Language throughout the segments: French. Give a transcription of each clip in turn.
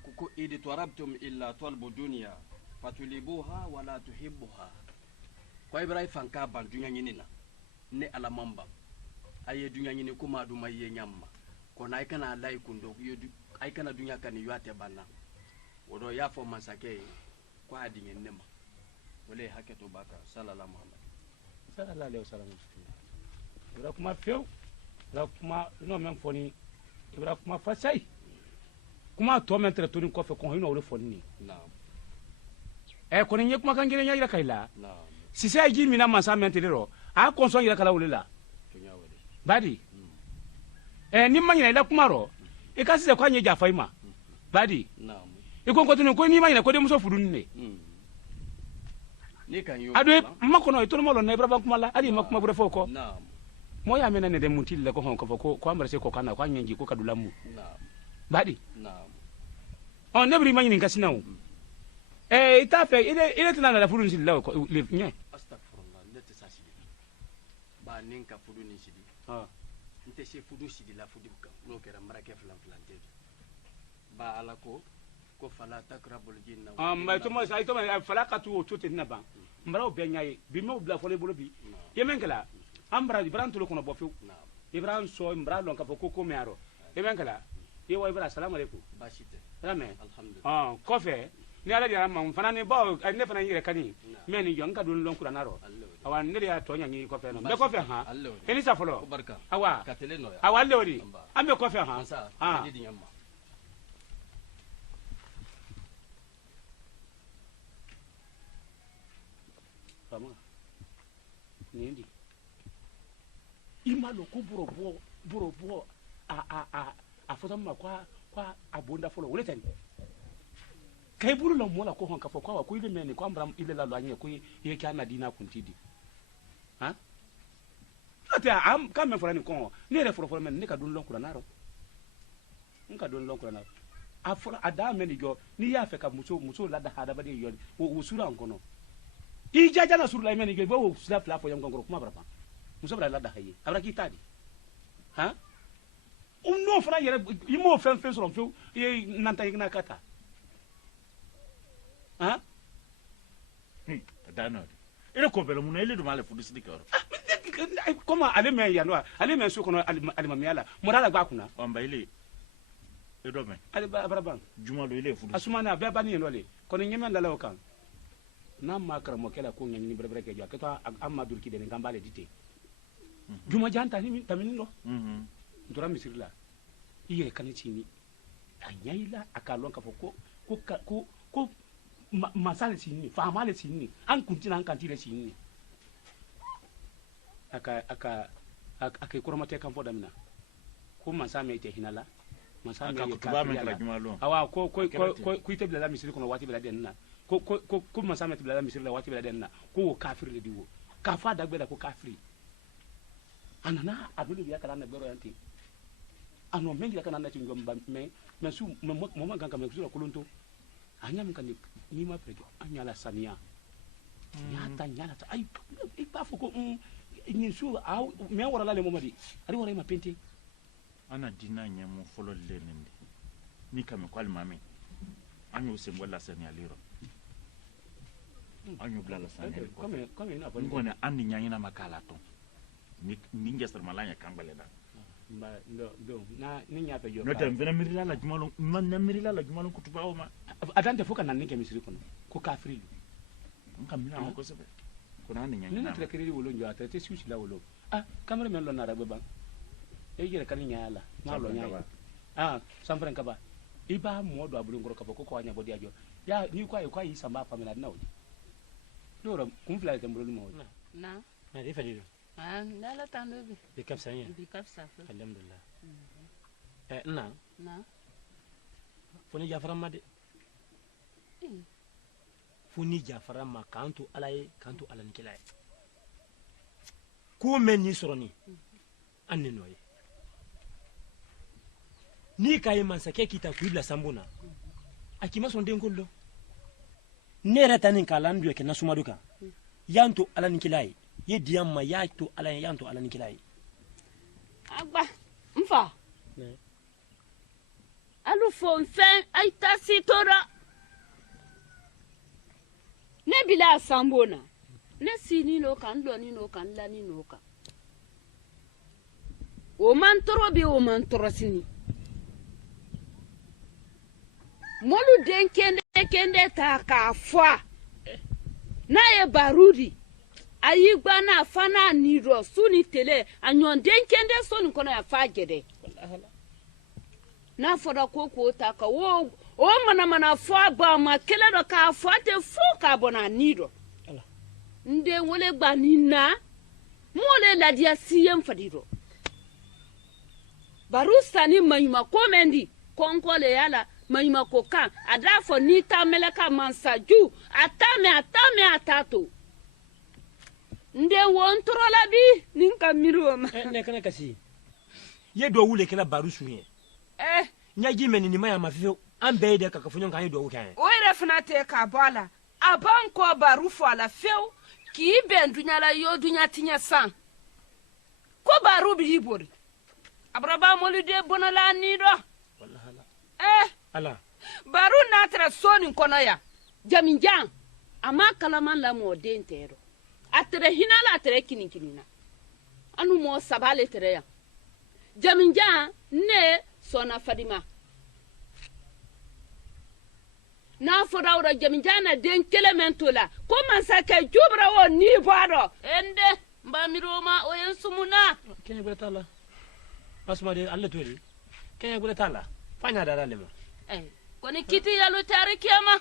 akuko idi tarabtum illa talbu dunya fatulibuha wala tuhibbuha ko Ibrahim fanka ban dunya nyinina ne alamamba aye dunya nyini kuma duma ye nyamma ko nay kana lay kundo yedu ay kana dunya kan yuate banna wodo ya fo mansake ko adingen nema wala haketo baka sallallahu alaihi wasallam Ibrahim kuma feu kuma no men foni Ibrahim kuma fasai kuma to men tretoni ko fe ko hino wole foni naam ko ni kuma kan gele nya ira kaila naam si sai gi mina mansa men tedero a konson ira kala wole la badi ni manyina ila kuma ro e ka se kwa nye ja faima badi naam e ko kontinu ko ni manyina ko de muso fudun ne ni kan yo adu makono to mo lo na Ibrahim kuma la adi makuma bure foko naam moya mena ne de mutil le ko hon ko amrese ko kana ko nyanji ko kadulamu naam badi naam on nebri manyini kasinawo ita fe ile tana la fudun sil law ko le nye astaghfirullah nete sasidi ba ninka fudun sidi nte se fudun sidi la fudun ka no kera marake flan flante ba ala ko fala takrabul jinna ma to mo sai to fala ka tu to tinna ba mbara be nyaay bi mo bla fole bolo bi yemenkala ambra Ibrahim to ko no bo fe Ibrahim so mbra lon ka ko mearo yemenkala yewa Ibrahim assalamu alaikum bashite rame alhamdulillah kofe ni ala dia ma fana ni ba ne fana yire kani me ni yon ka dun lon kura naro awa ne ya to nyanyi kofe no be kofe ha eni sa folo awa katele no ya awa le ori ambe kofe ha ni di nyamma fama nindi imalo ko buro a fota ma kwa abonda folo wole tan kay buru la mola ko hon ka fo ko ile meni ko ambram ile la loanye ko ye kana dina kuntidi ha ata am kam me forani ko ne re foro men ne ka dun lon kula naro nka dun lon kula naro afora ada meni jo ni ya fe ka muso la da hada bade yon wo sura ngono i jaja na sura la meni jo wo sura fla fo yam ngoro kuma brapa muso bra la da hayi abra ki tadi ha no fana yere imo fen so ron ye nanta igna kata ha dano ere ko bele mun ele do male fudu sidika ro koma ale me ya no ale me so kono ale mamiala morala gba kuna amba ile edo me ale baraban juma lo ile fudu asumana be bani no le kono nyeme ndala kan na makra mo kala ko nyani brebre ke jo ke to amma durki de ngambale dite juma janta ni tamin no ndura misirla iye kanitini anyaila akalon ka foko ko masale sinni famale sinni an kuntina an kantire sinni aka kurmate kan fodamina ko masame te hinala masame ka tuba men kala jumalo awa ko ite bila misiri kono wati bila denna ko masame te bila misiri la wati bila denna ko kafir le diwo kafa dagbeda ko kafiri anana adulu biya kala na bero yanti ano mengi la kana na tingo me su mo ganga me su la kulunto anya mkan ni ma prejo anya la sania nyata ta ay pa foko ni su aw me wala la le momadi ari wala ma penti ana dina nyamo folo le nende ni kame kwal mami anyo se wala sania liro anyo bla la sania comme ina bon ngone andi nyanyina makala to ni ngesar malanya kambale da do na ninya pe yo no tem vena mirila la jumalo man na mirila la jumalo kutuba o ma atante foka nan ninge misiri kono ko kafiri ngam mina ko sebe ko nan nyanya ni na trekiri wolo njo atete sushi la wolo camera men lo na ragbe ban e jere kan nya la ma lo nya sanfren kaba iba modo abulu ngoro kaba ko anya bodi ajo ya ni kwa yi samba famila na oji doro kumfla tembulu mo na di fadido nala tando bi kapsa nya bi kapsa alhamdulillah na foni jafara made foni jafara ma kantu alaye kantu alani kilay ko men ni soroni anne noye ni kay man sake kita kuibla sambuna akima son dengollo nere tanin kalan duwe ke nasumaduka yanto alani kilay ye diyamma yato alani yanto alani kilay agba mfa alu baru fo fen ay tasitora ne bila sambona ne sini no kan do ni no kan la ni no kan o man toro bi o man toro sini molu den kende ta ka fa na ye barudi ayi gbana fana ni ro suni tele anyon den kende soni kono ya fa gede na foda koko ta ka wo o mana fa ba ma kele do ka fa te fu ka bona ni ro nde wole gba ni na mole la dia siyem fadiro barusta ni mayima komendi konkole yala mayima kokan adafo ni ta meleka mansaju atame atato nde won trola bi ninka miru ma ne kana kasi ye do wule kala barusu ye nyaji meni ni maya mafifo an be de kaka funyon kan ye do wukan o ere fana te ka bola aban ko barufu ala few ki ben dunya la yo dunya tinya san ko baru bi bori abraba molude bonala ni do wallahi ala baru na tra soni kono ya jaminjan ama kalaman la mo dentero atre hinala atre kinikinina anu mo sabale tere ya jaminjan ne sona fadima na foda ora jaminjana den kelemento la ko mansaka jubra wo ni bado ende mbamiroma o yensumuna kenya bretala asma de alle tori kenya bretala fanya dara lema koni kiti yalu tarikiyama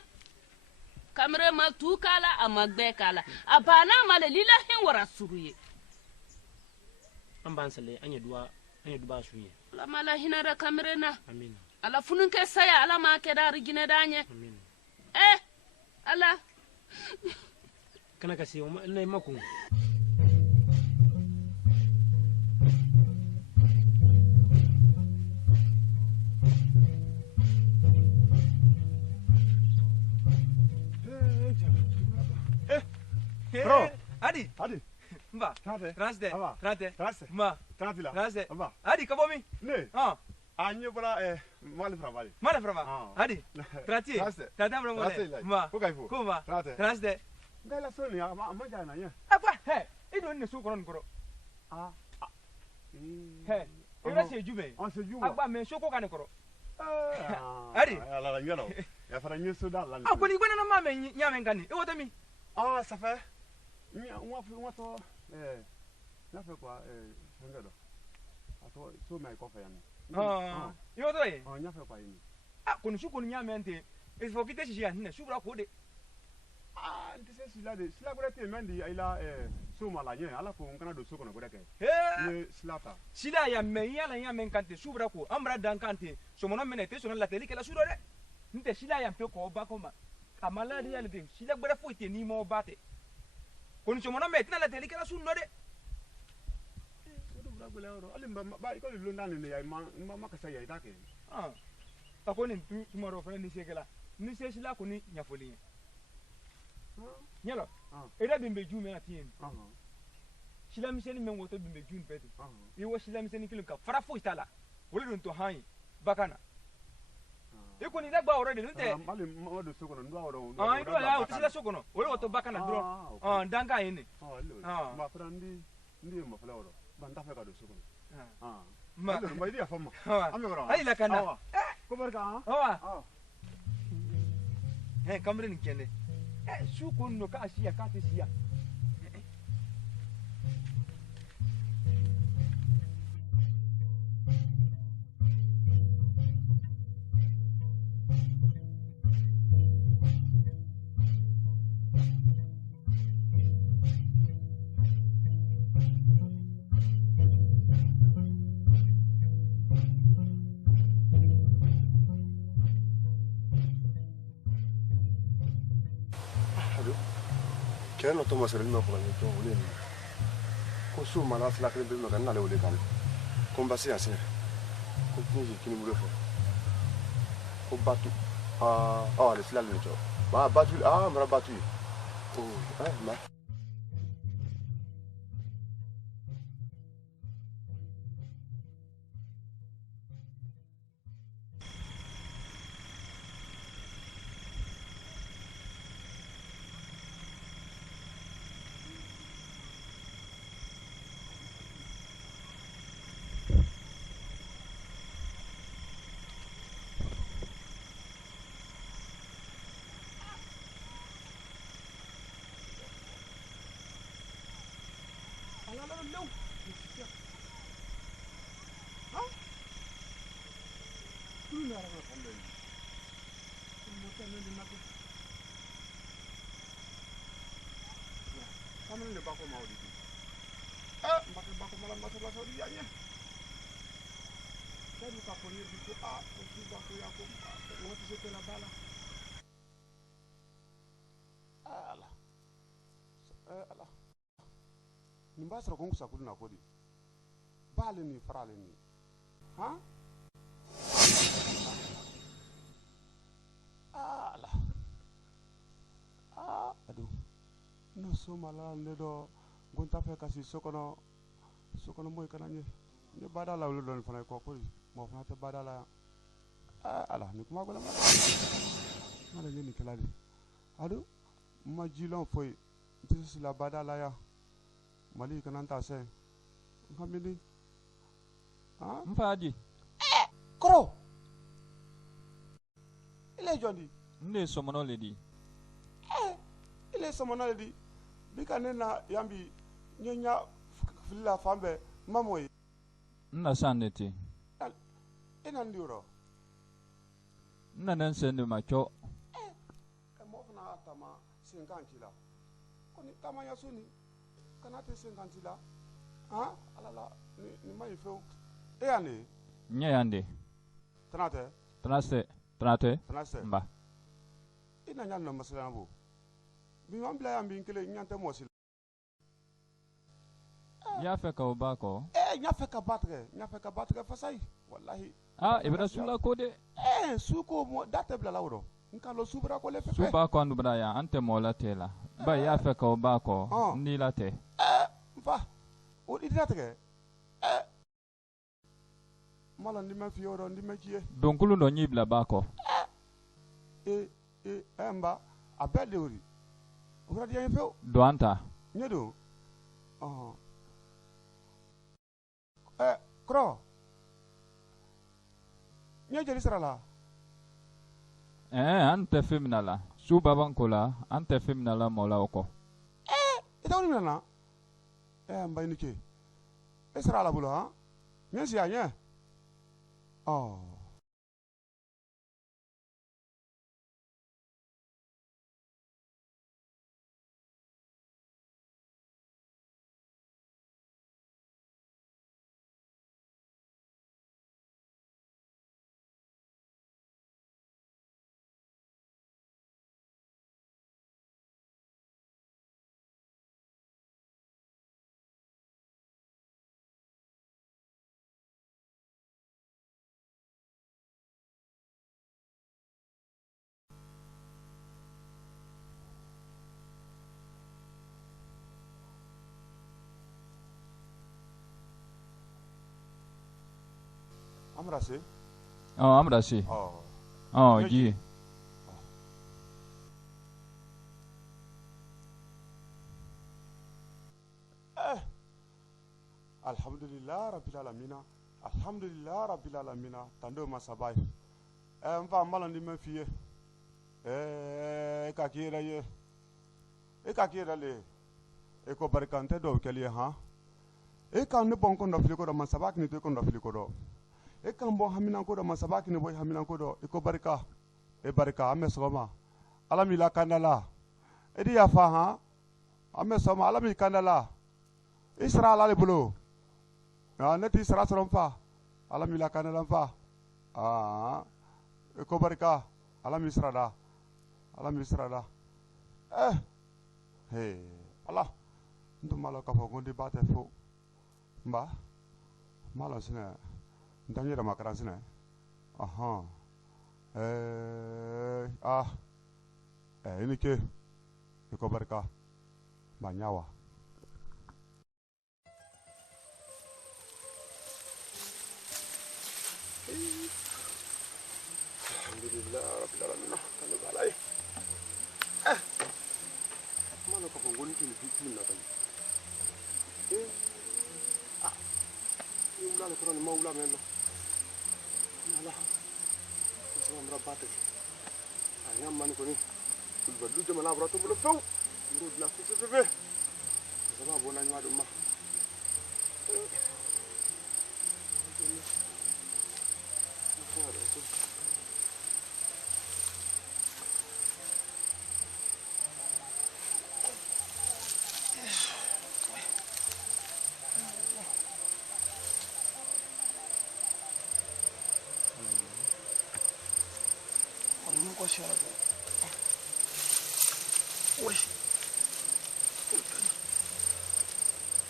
kamre ma tukala amagbe kala abana male lilahin wara suruye ambansale anya duba suye la mala hinara kamre na amin ala funun ke saya ala ma ke dar gine danye amin ala kana kasi o ne makun Bro, Adi, mba, transde, trase, ma, tratila, transde, mba, Adi, kabomi, ne, anye bora mali frabali, mala fraba, Adi, trati, tata mla mole, ma, kuma, transde, ngala soni amaja na nya, apa, ido ne su koron koro, ira se jume, agba me shoko kane koro, Adi, ala ngalo, ya fara nyeso da la, akoni gwana na mame nyame ngani, e wotami, ça fait moi to na fait quoi ngado ato so mai ko fa yana yo to ye nya fait quoi yini kunu shukunu nyame ante il faut quitter chez yanne subra ko de ndise sila gure te mendi ila so mala nye ala ko ngana do so kono gure ke ye silata sila ya me yala nyame kante subra ko amra dan kante so mono mene te so na la teli kala suro de nte sila ya mpe ko ba ko ma amala de yale de sila gbere fo ite ni mo bate koni so mona metina la teli kala sunno de do bra gole oro ali ba ko lu ndani ne ya ma ka sai ya itake akoni tumaro fa ni sekela ni se sila koni nyafoli nyalo era bimbe jume na tien sila miseni men woto bimbe jun pete iwo sila miseni kilum ka fara fo itala wole don to han bakana iko ni dagba already nte mali modo sokono ndo oro ndo ya utisila sokono wole woto bakana dro ndanga yene ma frandi ndi mo fala oro banda fa ka do sokono ma ma idi afama ame oro ai la kana ko barka kamre ni kene su ko no ka asiya ka te siya kene no tomo sere no kolani to wole ni ko su mala sala kre be no kan na le wole kan ko mbasi ase ko tinji kini mure fo ko batu le sala le jo ba batu mara batu ma lew ha tulu na ra fa ndani mo ta ne na ko ya kama ne ba ko maudi mbake ba ko mala masala so di anya tadi ka ko ni ko ko si ba ko ya ko woti se te la bala ala ni ba sara ko ngusa ko na ko di bale ni frale ni ha ala adu no so mala le do gonta fe kasi sokono moy kana ni badala wulu don fana ko ko mo fana te badala ala ni kuma gola mala ni kala di adu ma jilon foy tisi la badala ya mali kana ta se hamidi ha mpadi kro ile jondi nde somono ledi ile somono ledi bika na yambi nyonya filla fambe mamoy nna saneti ina ndiro nna nan sende macho mo fana atama 50 la koni tama ya suni kana te 50 la ha alala ni mai feu ane nyayande trate mba ina nyanno masala bo bi mambla yambi nkele nyante mosi ya fe ka obako nya fe ka batre fasai wallahi ibra sula kode suko mo date bla lawro nkalo subra ko le fe suba ko andu bra ya ante mola tela ba ya fe ka obako ni late va o idate mala ndi me fioro ndi me kie donkulu no nyibla bako emba abede ori ora dia yefo doanta nyedo kro nye jeri sarala ante feminala suba bankola ante feminala mola oko ita uri mina mba inike sarala bulo ha nye si anya amrasi amrasi ji alhamdulillah rabbil alamin tando masabai mfa malandi me fiye ka kira le ko barkante do kele ha kan ne bon ko ndo fili ko do masabak ni to ko ndo fili ko do kan bo hamina ko do masabak ni boy hamina ko do ko barka barka ame soma alami la kanala edi ya fa ha ame soma alami kanala israel ale bulo neti israel sorom fa alami la kanala fa ko barka alami israda Allah ndu malo ka fo gondi bate fo mba malo sina ndanyera makara sina ini ke ko barka banyawa alhamdulillah rabbil alamin kan balai mana ko ngoni tin fitin na tan ni ulale ko ni maula men ala ko amra batte ayam man ko ni kul badlu de mala brato bulo few muru la ko sebe sama bona nywa dum ma Oui.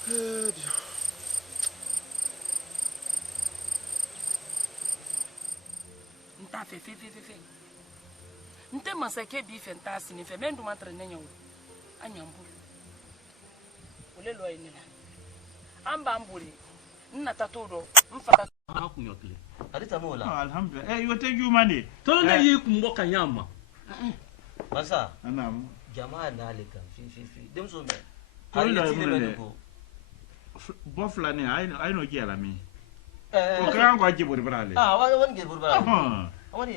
Dieu. Nta fe nte masake bi fe nta sini fe mendu matre ne nyawo anyambu ole lo ayinila amba ambuli nna tatodo mfata kunyokle Arita mola. Alhamdulillah. Yote jumani. To na yi kumboka nyama. Masa. Anam. Jamaa na alika fi. Dem so me. To la mo. Bofla ne ai no gela mi. Ko kan ko jiburi brale. Wan jiburi brale.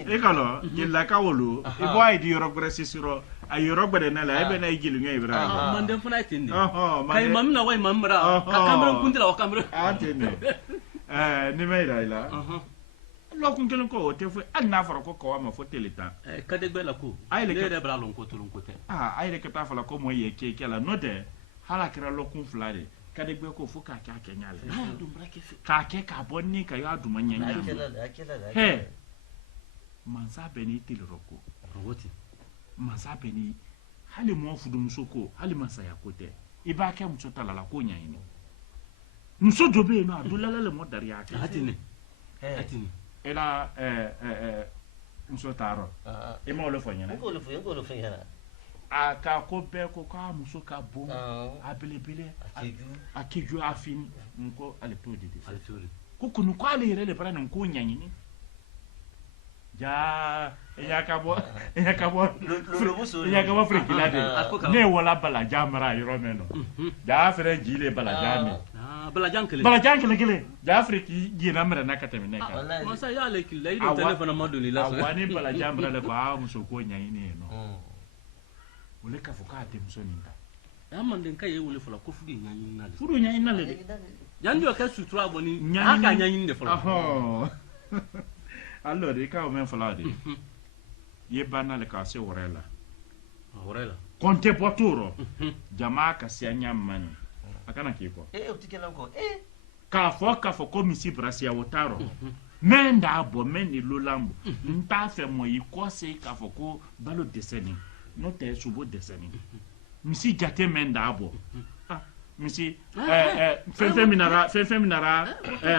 E kalo, jilla kawolu. E boy di yoro gresi siro. Ay yoro gbede na la ebe na igilu ngai brale. Mande funa tindi. Kay mam na way mamra. Ka kamera kuntila wa kamera. Atene. Ni mai daila. Lo kun kelen ko te fu an na fara ko ko ma fo teleta kade gbela ko ay le de bra lon ko tulun ko te ay le ka fala ko mo ye ke kala no de hala kira lo kun flade kade gbe ko fu ka ka kenyale ka ke ka bonni ka ya duma nyanya he mansa beni tilroko roti mansa beni hali mo fu dum soko hali mansa ya ko te iba ke mutso talala ko nyanyini muso dobe no adulala le mo dari ake atini ela muso taro e mo lo fonyana ngo lo fonyana aka ko be ko ka muso ka bo abelebele akeju afin nko ale podi de ko kunu ko ale yere le para nko nyanyini ja ya ka bo frikilade ne wala bala jamara yoro meno ja fere jile bala jame bala jankele ja friki jina mera nakatemi neka masa ya le kile ido telefona moduli la so awani bala jamara le ba muso ko nyanyini no ole ka fuka te muso ninta amande nka ye wole fola ko fudu nyanyini na le fudu nyanyini na le yanjo ka sutura boni aka nyanyini de fola allora i ka o men fola de ye banale ka se worela konte poturo jamaa ka se anyamani akana kiko utikela nko ka fo ko misi brasia wotaro menda abo meni lolambo nta fe mo iko se ka fo ko balo deseni no te subo deseni misi jate menda abo misi feminara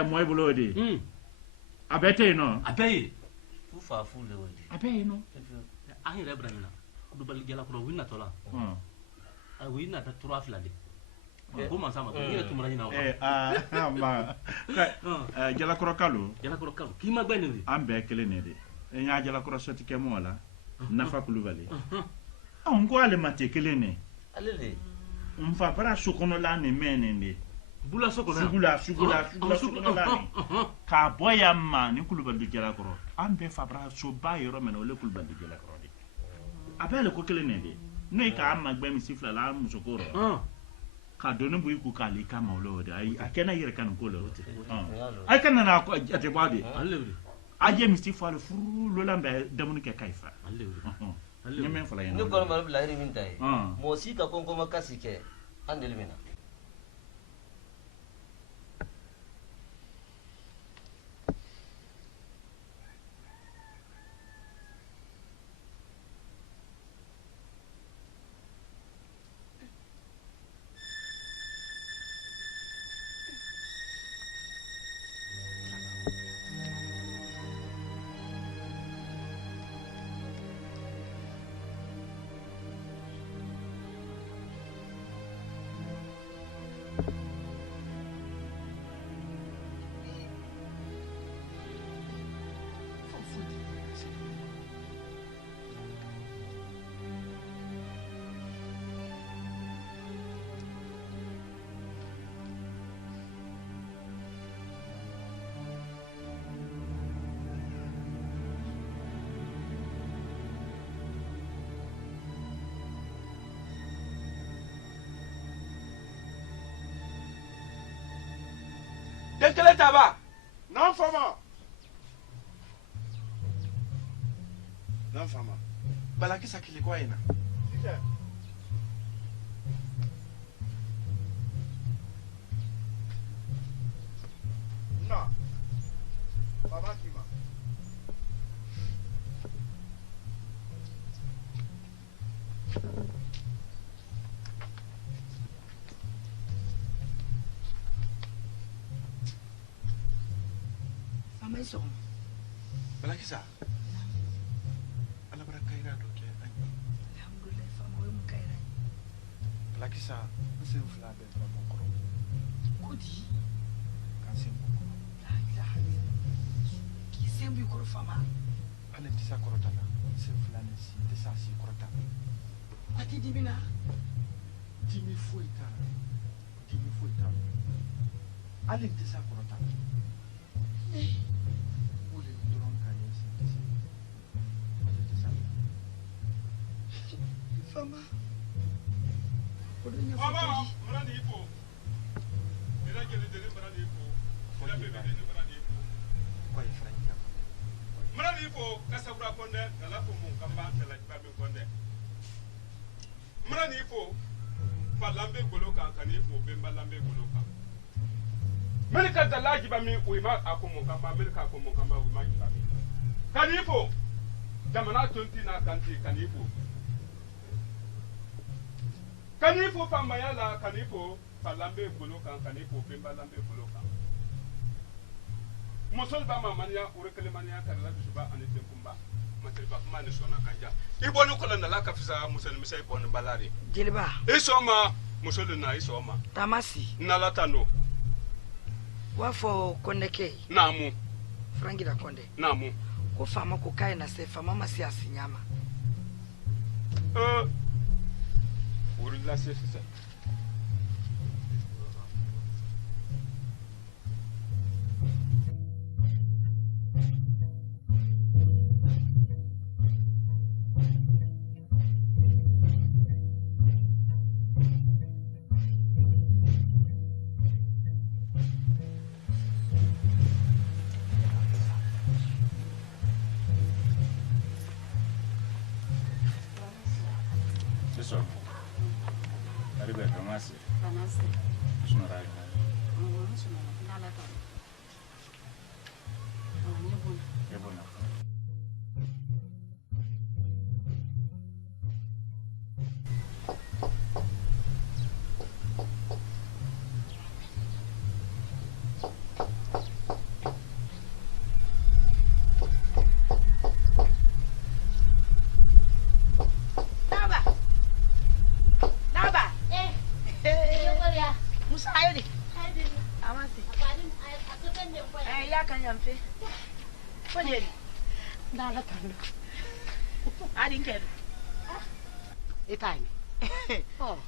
mo ibulodi abete no abeye fufa fule wodi abeye no ahi rebrana kudu bal gela ko winna tola winna ta trois flade ko man sama ko ni tumra ni na ma gela ko kalu ki ma gbenni ambe kele ne de nya gela ko soti ke mola nafa kulubali on ko ale mate kele ne alele mfa para sukono la ne menende bula sokona sugula la ni ka boya ma ni kulubali gela ko ambe fa para so ba yoro mena ole kulubali gela ko de abele ko kele ne de no ka amma gbe mi sifla la musokoro ka donu bu ku ka le ka mawlo de ay akena yere kan ko lo ay kan na ko ate bade aje mi sifla furu lo lambe damunu ke kaifa nyame fala yana no ko ma bla ri min dai mo si ka kon ko makasi ke andel mina denkele taba non fama non fama balakisa kilikuwa ina no baba kima Amaiso. Balakisa. Ala barakaira doke anyi. Alhamdulillah fama we mun kaira. Balakisa, nse fula be ba mokoro. Kodi. Kan se mokoro. La ilaha illallah. Ki sembi koro fama. Ale tisa korota la. Nse fula ne si tisa si korota. Ati dimina. Dimi fuita. Dimi fuita. Ale tisa korota. Fama. Mama, mara ni ipo. Ila gele dele mara ni ipo. Ila bebe dele mara ni ipo. Kwa ifranya. Mara ni ipo kasabura konde na lapo mun kamba kala babe konde. Mara ni ipo palambe goloka kani ipo bemba lambe goloka. Melika dalaji ba mi wima akomo kamba melika akomo kamba wima jibami. Kani ipo jamana 20 na kanti kani ipo. Kanifo pamayala kanifo palambe bolokan kanifo bemba lambe bolokan musol ba mamania urekele mania karala bisuba anete kumba matriba kuma ne sona kanja ibonu kola na la kafisa musol misay ibonu balari Jeliba. Isoma musol na isoma Tamasi. na latano Wafo kondeke. Namu. Frangira konde. Namu. Ko fama ko kai na se fama masi asinyama. Urila sesa.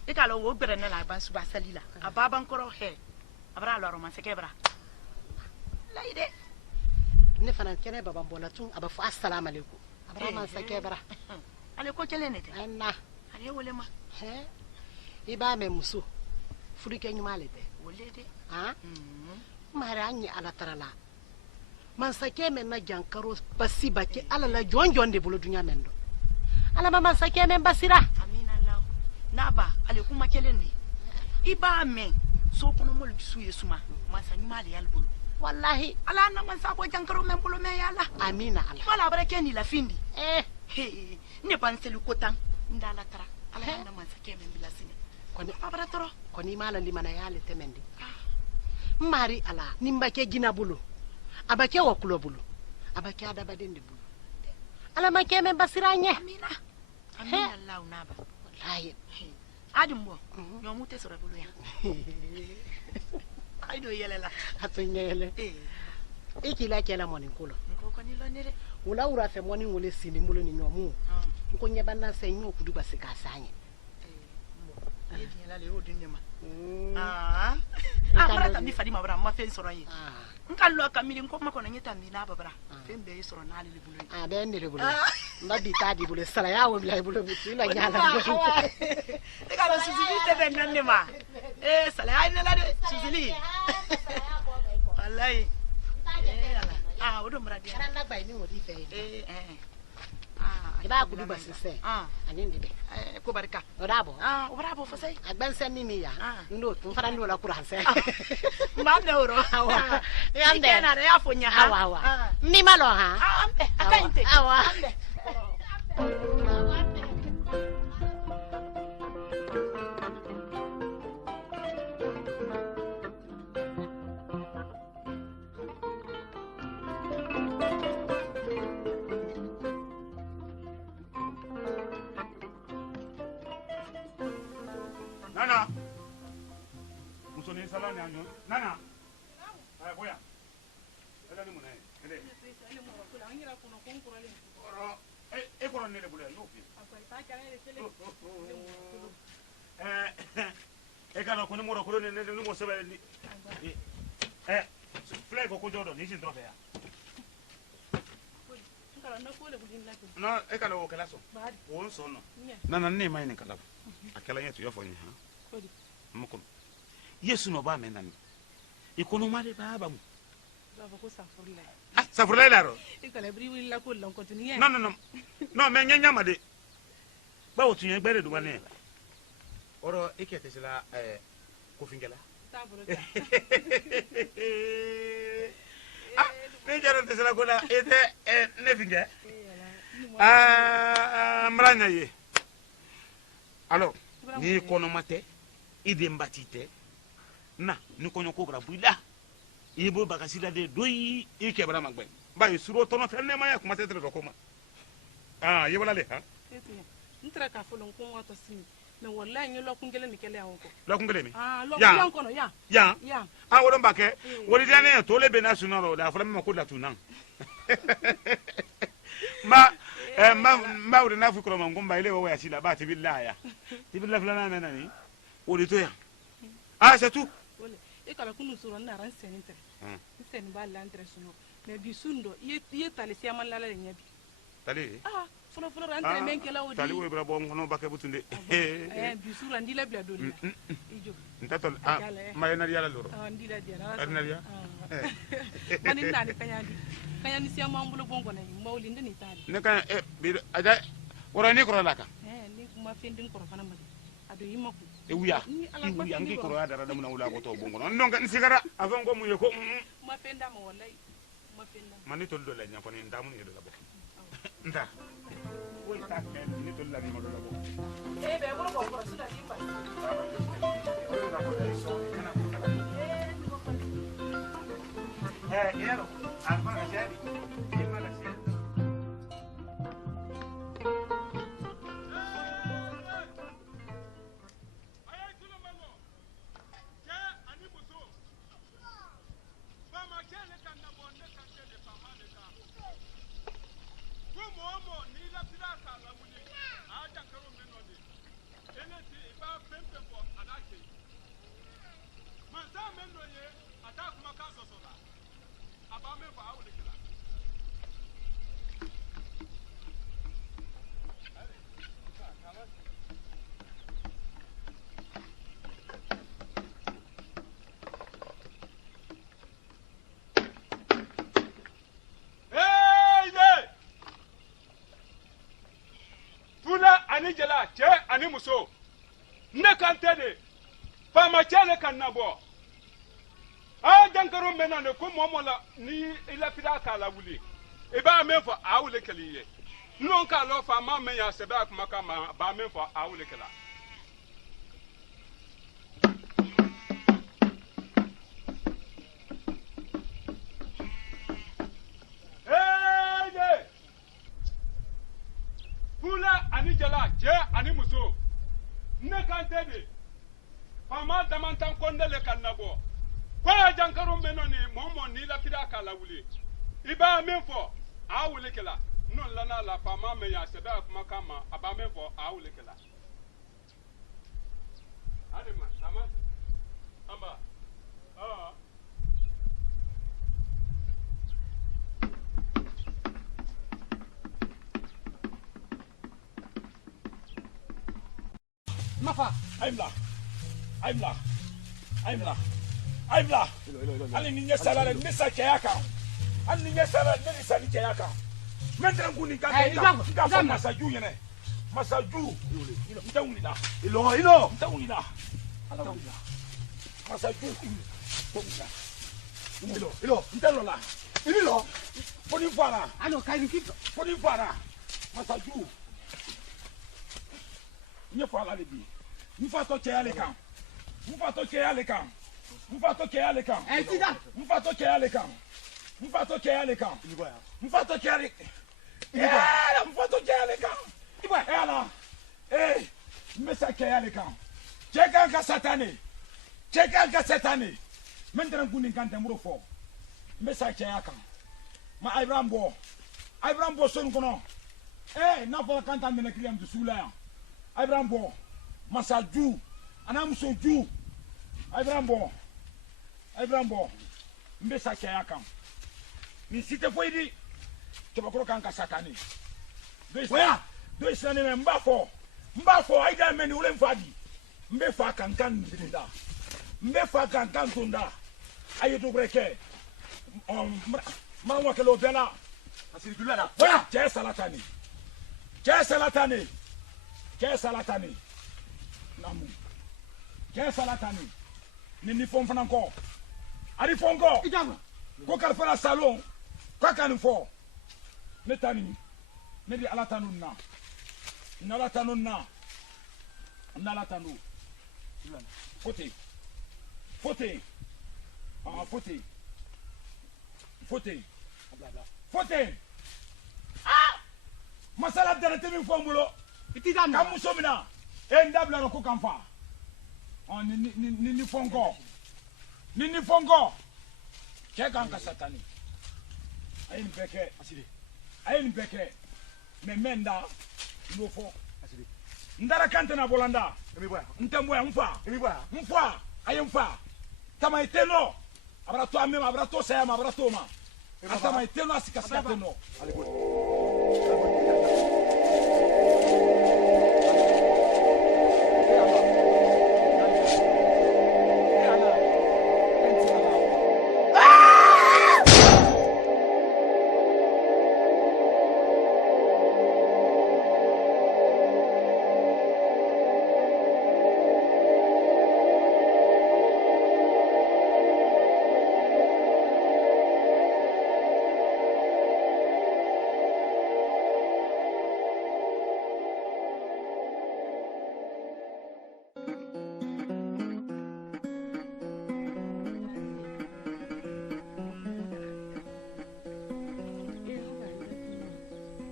Italo wo gbere na la ban suba salila ababan koro he abra lo roman se kebra laide ne fana kene baba bola tun aba fa assalamu alaikum abra man sa kebra ale ko kele ne te anna ale wole ma he iba me muso furi ke nyuma le te wole de ha mara anyi ala tarala man sa ke men na jankaro basiba ke ala la jonjon de bolo dunya mendo ala man sa ke men basira naba ale kuma kelen ne iba men so kono mol bisu yesuma masa nyuma le yalbulu wallahi ala na man sa ko jankaro men bulu me yala amina ala wala barake ni la findi ne panselu kotan ndala tara ala na man sa kemen bilasine koni abara toro koni mala limana yale temendi mari ala nimba ke gina bulu abake wakulo bulu abake adaba dende bulu ala ma kemen basiranye amina amina allah naba wallahi adumbo nyomu te sura bulu ya aido yelela atonyele ikila kela moni nkulo ngoko ni lo nere ula ura fe moni ngule sini mulo ni nyomu nkonye bana se nyo kuduba sikasanye yela le odinema akara mi fadi mabra ma fen soro yi nkallo kamili nko makona nyeta mi na babra fembe yi soro na ali bulu be ndele bulu mbadi tadi bulu sala yawo bi bulu bitila nyala ikalo susili te ben nanne ma sala ay na la de susili wallahi ah o do muradi kana na gba ni wodi fe iba ku duba sise ani ndide ko barika odabo o bravo fa sai agban sen ni ya ndo tun fara ndo la kuran se ma ne oro awa yande na re afonya ha awa mi malo ha ambe akainte awa ambe Nana. Musoni salani anyo. Nana. Ay boya. Ela ni munai. Ele. Oro. E kono nele bule no fi. E kana ko ni moro ko ne ni mo sebe ni. Flag ko jodo ni sin trofe ya. No, e kana o kala so. O so no. Nana ni mai ni kala. Akela yetu yo fonyi ha. Mukun. Yesu no ba menani. Ikono mare baba mu. Baba ko safurla. Ah, safurla laro. Ikala bri wi la ko lon continue. No, me nyanya made. Ba wotu yen gbere duba ne. Oro ikete sila ko fingela. Safurla. Ah, me jaro te sila ko la ete ne finge. Ah, mranya ye. Alors, ni kono mate ide mbatite na ni konyo ko bra buila ibo bakasila de doyi ike bra magben ba yisuro tono fel ne maya kuma tetre ko ma ah yebala le ha ntra ka folon ko wato simi me wallahi ni lokun gele ni kele awon ko lokun gele mi lokun kono ya ah wodon bake wodi dane to le bena sunoro da fara ma ko la tunan ma wuri na fukuro mangumba ile wewe asila ba tibilla fulana na nani wuri to ya c'est tout wole e kala kunu suro na ran senite sen ba lantre suno me bi sundo ye tali si amalla la nyabi tali folo rantre men kala odi tali we bra bo ngono bakke butunde bi suro ndila bla doli ijo ntatol ma na yala loro ndila dia na ya mani nani kanyani si amambulo bongo na mawli ndini tali ne kan bi aja wora ni koro laka ni kuma fendin koro fana mali ado yimaku wuya ngi koro adara damu na wula ko to bongo non kan sigara afan ko mu yeko ma fenda ma wallahi ma fenda mani tol do la nya ko ni ndamu ni do la bo nda wo ta ni tol la ni mo do la bo be woro ko sula di pa ero almana jadi almana jadi ani jala cɛ ani muso ne kan tɛ de faama cɛ ne kan nabɔ dankaro mɛnna ne ko mɔmɔ la ni i lafida k'a la wuli i b'a mɛn fɔ a wuli kɛlɛ ye n'o k'a lɔ faama mɛn yan sɛbɛn a kuma kan ma b'a mɛn fɔ a wuli kɛlɛ. ani jala cɛ ani muso ne kan tɛ de faama damantan kɔnde le kan nabɔ ko ya jankaro mɛnɔ ni mɔmɔ ni lafida k'a la wuli i b'a min fɔ a wuli kɛla n'o lana la faama mɛ yan sɛbɛn a kumakan ma a b'a min fɔ a wuli kɛla hali ma sama anba Mafa. I'm la. Aïbla, allez, n'y salade, n'y sa kayaka. Allez, n'y salade, n'y sa kayaka. Maintenant, vous n'y gardez pas Massajou, y'en est. Massajou, Taoulina. Il a, Taoulina. Massajou, il a, pour une fois là. Alors, pour une fois là. Massajou. Il n'y a pas là, les billes. Nous faisons toquer à l'écran. Nous faisons toquer à l'écran. Nous faisons toquer à l'écran. Nous faisons toquer à l'écran. Nous faisons toquer à l'écran. Nous faisons toquer à l'écran. Nous faisons toquer à l'écran. Et alors, mais ça qui est à l'écran. Check un satané. Check un satané. Maintenant, vous n'avez qu'un tempo fort. Mais ça qui est à l'écran. Ma Abraham Bo. Abraham Bo son kono. N'a pas quand on met client de soula. Abraham Bo. Masajou. Anam Soju. Abraham Bo. Abraham Bo. Mais ça qui est à l'écran. Mais si tu peux dire, tu vas croire qu'un satané. Deux semaines, Mbafo, Aïda meni ou l'enfadi. Mbefa kankan dinda. Mbefa kankan tunda. Aïe tout breke. Maman que l'obéla. Voilà, tiens salatani. Tiens salatani. Tiens salatani. Namu. Tiens salatani. Nini fon fan encore. Ari fongo. Ko kar fera salon. Quoi kan fo. Netani. Medi alatanuna. Nalatanuna. Nalatanu. Fauté. Fauté. Ah, fauté. Fauté. Fauté. Ah! Masala de la formulo. Kamusomina. Endabla no kokamfa. On ni fongo. Ni fongo. Chekanka satani. Ayin beke. Ayin beke. Memenda. Nofo. Ndara kante na bolanda. Ntemboya mfa. Mfa. Ayemfa. Tama iteno. Abrato amema, abrato sayama, abrato ma. Atama iteno asikasateno.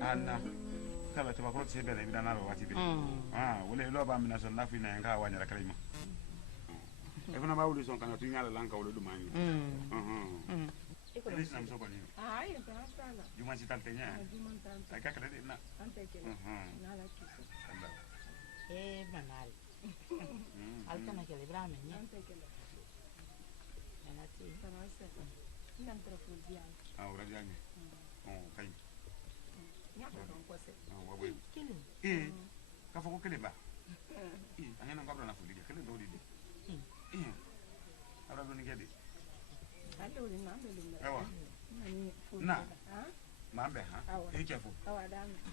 Anna kala tuba ko sebe le bidana ro wati bi wole lo ba mina son lafi na nga wanya la kalima e fana ba wuli son kana tu nyala lanka wole du mani Ini nam so bani Ay, international. Juma si tante nya ay ka kala na Tante ke na la ki manal altana ke le brame ni tante ke le na ti sana se ndam tra ful dia ora jani kay nya ko se wa boy ka fo ko kele ba angena ngabra na fuli kele do di abra do ni kedi allo ni na belu ewa na mambe ha ikefu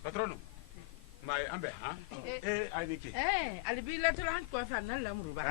patrono mai ambe ha ai niki alibi la tran ko fa nan la muruba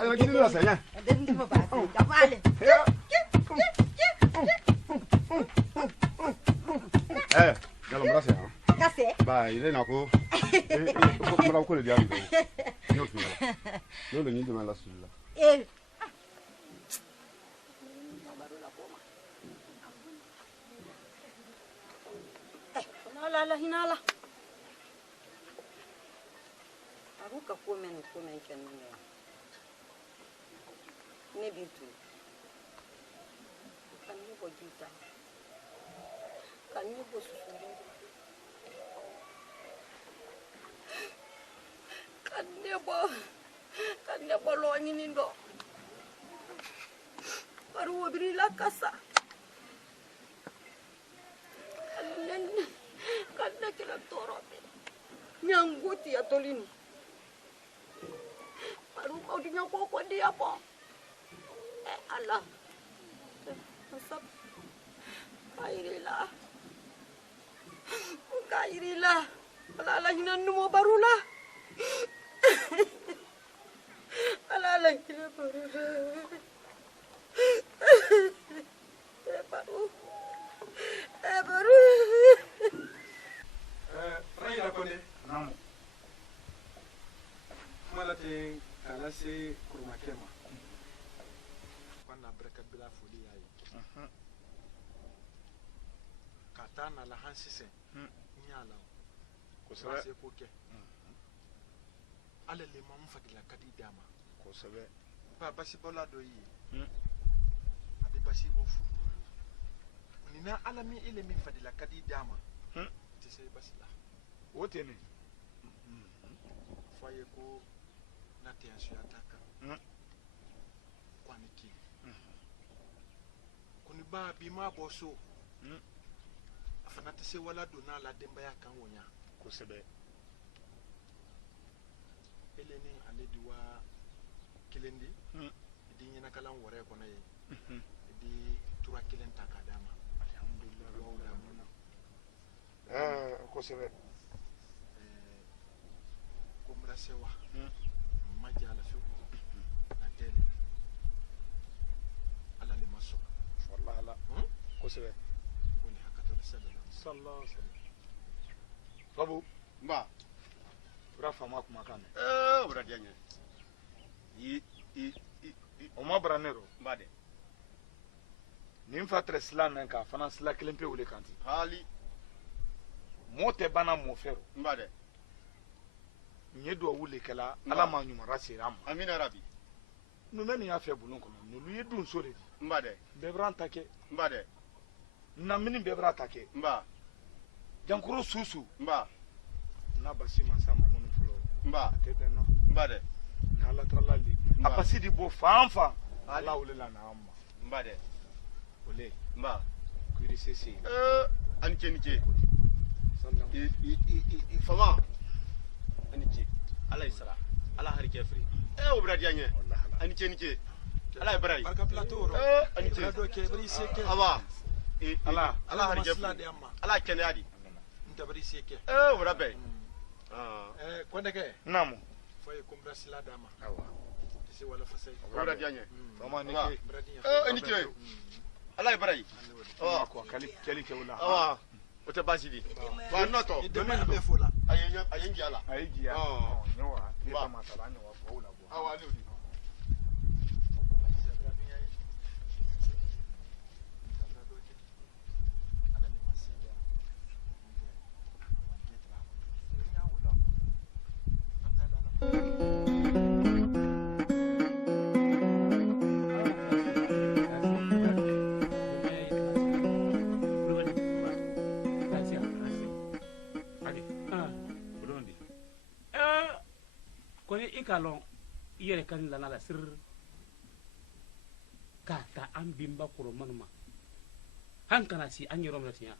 Allora, chi lo sa? Devo fare. Ambrase. Kase. Ba, ile nako. Mara ko le dia ndo. Yo fi. Lo le ni de la sulla. La hinala. Aruka komen kenene. Ne bitu. Kan ni bojita. Kan ni bosusungu. Kan ne bo lo ni ndo. Baru beri la casa. Kan kila toro. Nyanguti ya tolini. Baru kau dinya koko dia apa? Allah. Masap. Kairilah. Ala hinan mo barulah. Ala kila barulah. Baru. Rayla Konde. Naam. Malate kalase kurumakema. Kwana breka bila fuli yayi. Katana la hansise. Nyala. Kusaba se koke. Ale le mamu fadila kadi dama. Kusaba. Ba basi bola do yi. Abi basi bofu. Nina alami ile mi fadila kadi dama. Tise basi la. Wote ne. Foye ko na te asu ataka. Kwani ki. Kuni ba bi ma boso. Afana tise wala dona la demba ya kan wonya. Kusebe. Eleni ale diwa kilendi. Idi nyina kalan wore ko na ye. Idi tura kilen takadama. Alhamdulillah wa muna. Kusebe. Kumra sewa. Majala fi na tele. Ala le maso. Wallahi ala. Kusebe. Woni hakato sallallahu alaihi wasallam. Babu, Mba. ura fama kuma kame. Ura dianya. Oma branero. Mbade. Nimfa tre sila nanka fana sila kelempe wule kanti. Hali. Mote bana mo fero. Mbade. Nye do wule kala ala ma nyuma rasira ma. Amina rabi. Numeni ya fe bulun kono. Nulu ye dun sore di. Mbade. Bebran take. Mbade. Na mini bebra take. Mba. Jankuru susu. Mba. Na basi masama munu fulo. Mba. Tebe no. Mbade. Na ala trala li. Apasi di bo fanfa. Ala wule la na amma. Mbade. Ole. Mba. Kuri sesi. Anike nike. Sallam. Fama. Anike. Ala isra. Ala hari kefri. Obra dianye. Anike nike. Ala ibrai. Barka plateau ro. Anike. Ala do kebri seke. Aba. Ala hari kefri. Ala kene adi. Ntabri seke. Obra be. Kwende ke? Namu. Foye kumbra sila dama. Awa. Tisi wala fasai. Obra dianye. Fama nike. Anike. Ala ibrai. Oh, kwa kali ke wala. Awa. Ote basidi. Ba noto. Demain be fola. Ayengi ala. Ayengi ala. Oh. Nyoa. Ba matala nyoa kwa ula bo. Awa ni odi. Kone ikalon yere kan lana la sir kata an bimba kuro manuma hankana si an yoro mna tiya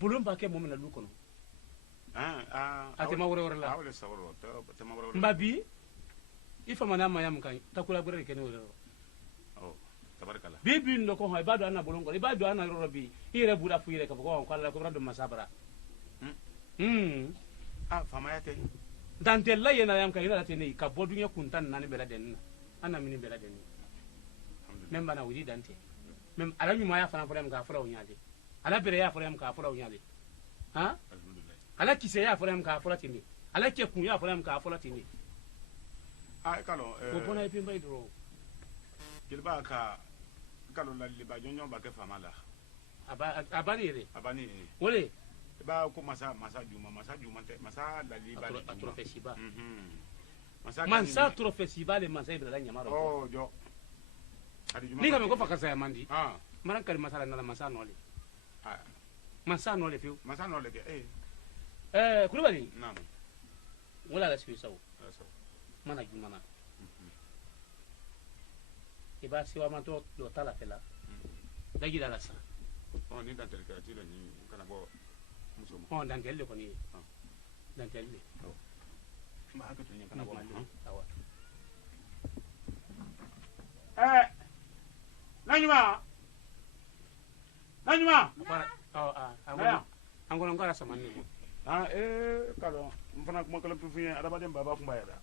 bulum ba ke mo mena lu kono ate ma wore la awle sawro te ma wore mbabi ifa mana ma yam kan takula bure ke ne wore oh tabarkala bibi ndo ko hoy bado ana bulum ko ibado ana robi ire buda fu ire ka ko ko la ko rado masabara fama yate dante la yena yam kan ira tene ka bodunya kuntan nani bela den ana mini bela den même bana wudi dante même ala nyuma ya fana fara ga fara wonya de ala bere ya fɔra k'a fɔra o ɲale han ala kisɛ ya fɔra k'a fɔra ten de ala cɛ kun ya fɔra k'a fɔra ten de kalo o bɔnna ye pinba ye dɔrɔn jeliba ka kalo laliliba jɔnjɔn b'a kɛ faama la a bani yɛrɛ a bani wole i b'a ko masa juma tɛ masa laliliba de a tɔrɔfɛ siba masa tɔrɔfɛ siba de masa ibirala ɲamaro jɔ ni ka mɛ ko fa kasaya man di maran kari masala nana masa nɔle masa nɔle fiyewu masa nɔle kɛ kulubali wala ala sigi sawo mana jumana i b'a sewamantɔ dɔ ta la fɛla dajira la sa ni dantɛli kɛra ti la ni kana bɔ muso ma dantɛli de kɔni ye dantɛli de n b'a hakɛ to ɲɛ kana bɔ awa Naɲuma an kɔnɔ n kɛra sama ne kalo n fana kuma kelen fifin ye adamaden baba kun b'a yɛrɛ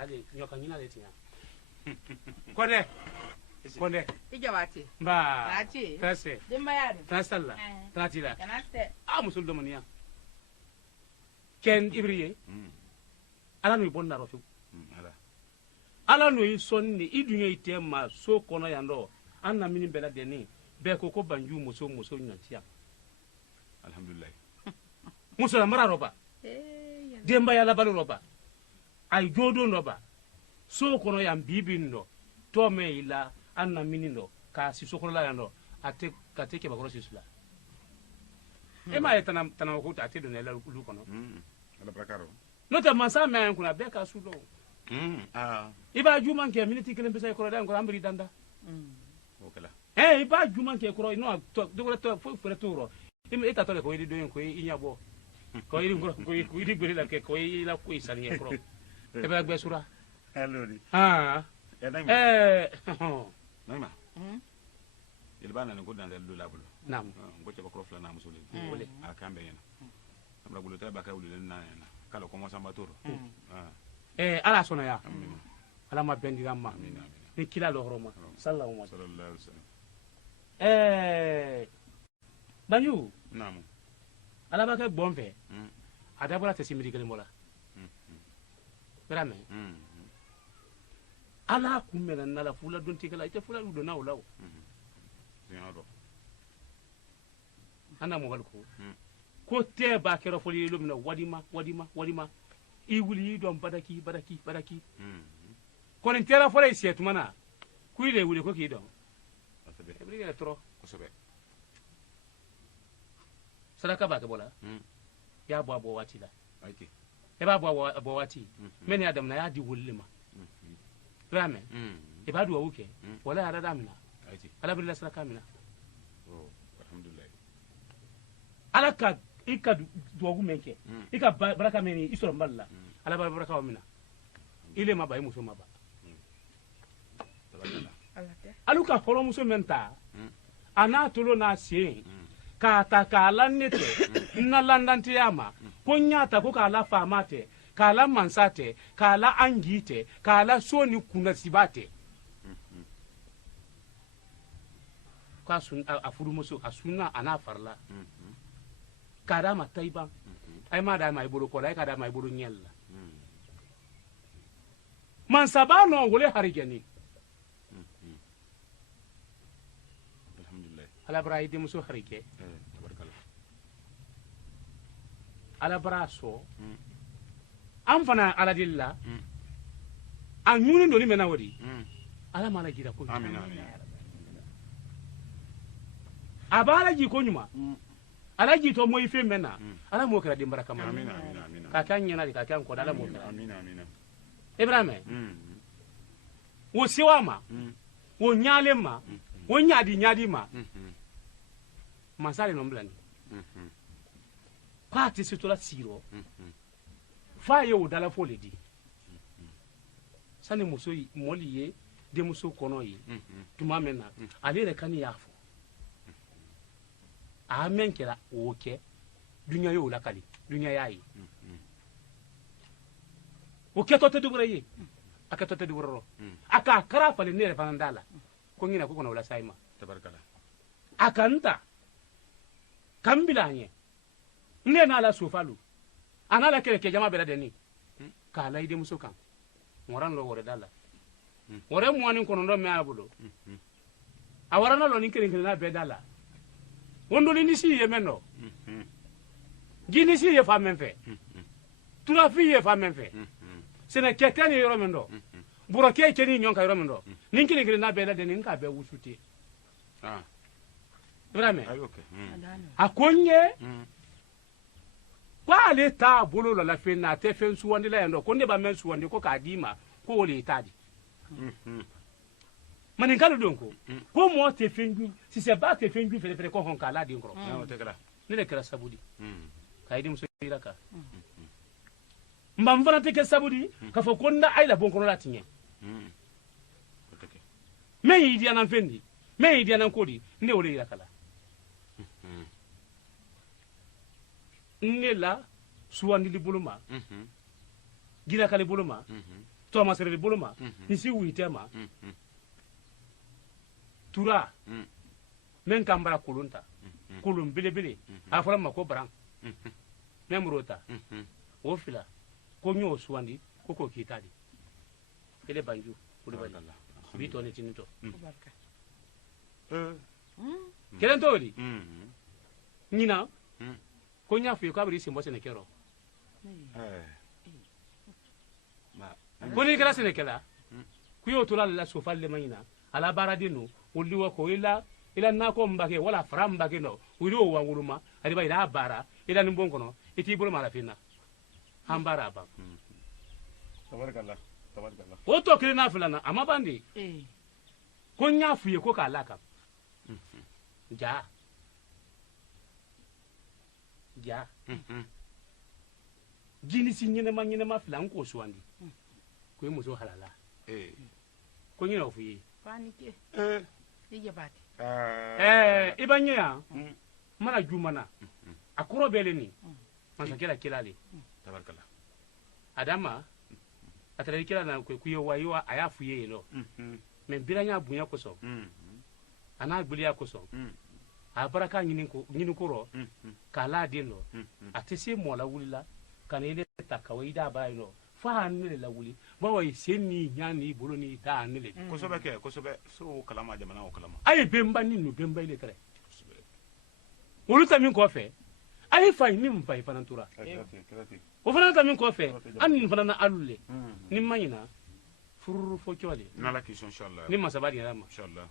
ale ɲɔka ɲina de tiɲa kɔnɛ kɔnɛ i jabate nba Rachi fɛsɛ denbaya de fɛsɛ la tati la kana tɛ muso dɔmaniya kɛn ibiri ye ala n'u bɔ narɔ fiyewu ala n'o y'i sɔnni de i dun ye i tɛ ma so kɔnɔ yan dɔ an na mini bɛɛ lajɛlen bɛɛ ko banju muso ɲɔntiya alhamdulilayi musola mara rɔba denbaya labalo rɔba a ye jodon rɔba so kɔnɔ yan bibi dɔ tɔɔmɛ i la an na mini dɔ k'a si so kɔnɔla yan dɔ ka tɛ kɛbakɔrɔ si sula e m'a ye tana ko a tɛ don la olu kɔnɔ n'o tɛ mansa mɛ yan kunna bɛɛ ka su dɔn i b'a juman kɛ miniti kelen bisa i kɔrɔ da in kɔrɔ an biri danda i b'a juman kɛ kɔrɔ n'o dɔwɛrɛ tɔ foyi fɛrɛ t'o rɔ e tatɔ de ko yiri don ko i ɲabɔ ko yiri kɔrɔ ko yiri gbere la kɛ ko i la ko i saniya kɔrɔ e bɛ gbɛ sura Naima jeliba nana ko dantɛli do la bolo n ko cɛbakɔrɔ fila n'a muso le a kan bɛ ɲɛna sabula bolotɛ b'a kɛ wulilen n'a ɲɛna k'ale kɔmɔsanba t'o rɔ ala sɔnna ya ala ma bɛn dira ma ni kila lɔ hɔrɔn ma sallallahu alaihi wasallam banju ala b'a kɛ gbɔn fɛ a dabɔra tɛ simiri kelen bɔ la bɛra mɛ ala kun mɛnna nala fula don tigɛ i tɛ fula don n'aw la o an na mɔgɔli ko tɛ b'a kɛra fɔli ye lomina wadima i wuli y'i dɔn badaki kɔni tɛra fɔlɔ ye siɲɛ tuma na k'i de wuli ko k'i dɔn i bɛ yɛrɛ tɔrɔ saraka b'a kɛ bɔ la i y'a bɔ a bɔ waati la i b'a bɔ a bɔ waati mɛ ni y'a daminɛ a y'a di wolili ma i b'a mɛn i b'a duwawu kɛ wala y'a da minɛ ala bɛ saraka minɛ ala ka i ka duwawu mɛn kɛ i ka baraka mɛn i sɔrɔ n bali la ala b'a barakaw minɛ i le ma ba i muso ma ba alu ka hɔrɔnmuso mɛn ta a n'a tolo n'a sen k'a ta k'a la ne tɛ n na landantiya ma ko n y'a ta ko k'a la faama tɛ k'a la mansa tɛ k'a la an ji tɛ k'a la so ni kunnasiba tɛ k'a a furumuso a sunna a n'a farila k'a d'a ma tayiban a ye m'a d'a ma i bolo kɔ la a ye k'a d'a ma i bolo ɲɛli la mansaba nɔ wole harijɛni ala bara i denmuso harikɛ ala bara sɔ an fana ala deli la a ɲuni doni mɛna o di ala ma ala jira ko a b'a ala ji ko ɲuman ala ji tɔ mɔ i fɛn mɛn na ala m'o kɛra den baraka ma k'a kɛ an ɲɛna de k'a kɛ an kɔda ala m'o kɛra ibrahima wo sewa ma wo ɲalen ma wo ɲadi ma mansa de nɔ bila nin k'a tɛ se tola sigirɔ f'a ye o dala fo le di sani muso mɔli ye denmuso kɔnɔ ye tuma min na ale yɛrɛ ka ni y'a fɔ a mɛn kɛra o kɛ dunuya ye o lakali dunuya y'a ye o kɛtɔ tɛ dugura ye a kɛtɔ tɛ dugura rɔ a k'a kara falen ne yɛrɛ fana t'a la ko ɲina ko kana o la sa i ma akanta kambilanye ne na la sofalu ana la kele ke jama bela deni ka la ide muso kan moran lo wore dala wore mo ani kono ndo me abulo awara na lo ni kele na be dala wondo ni si ye menno gini si ye fa menfe tula fi ye fa menfe sene ketani yoro mendo buro ke keni nyonka yoro mendo nin kele na be la deni ka be wusuti vraiment akonye kwa ale ta bolo la fe na te fe suwandi la yando ko ne ba men suwandi ko ka dima ko le tadi mani kala donko ko mo te fengu si se ba te fengu fele ko hon kala di ngro ne le kala sabudi ka idi muso ira ka mbam fana te ke sabudi ka fo ko nda ay la bon kono la tinye me idi anan fendi me idi anan kodi ne ole ira kala ne la suwandili buluma gila kale buluma toma sere buluma nisi uitema tura men kambara kulunta kulum bile bile afala mako brang memrota o fila ko nyo suwandi ko ko kitadi ele banju kulibali bito ne tinito kelen tori nyina ko nya fu ko abri simbo sene kero ko ni kala sene kala ku yo to la sofa le mayina ala baradino wuli wa ko ila na ko mbake wala fram mbake no wuri o wanguruma ari ba ila bara ila ni bonko no iti bolo mala fina hambara ba tabarakallah o to kire na fulana amabandi ko nya fu ye ko kala ka ja jini si nyene ma filan ko suwandi ko muso halala ko nyina fu yi fanike yebati ibanya mana jumana akuro beleni mansa kila le tabarkala adama atare kila na ku yo wayo aya fu ye lo men biranya bunya ko so ana gbulia ko so abaraka nyini ko ro kala dino atese mo la wulila kanele takawaida bayino fa hanne la wuli bawa senni nyani bolo ni ta hanne ko sobe so kalama jamana o kalama ay bemba ni no bemba ile kare wulu tamin ko fe ay fay nim fay fanantura o fananta min ko fe an fanana alulle nim mayina furu fo ciwale na la question inshallah nim masabadi rama inshallah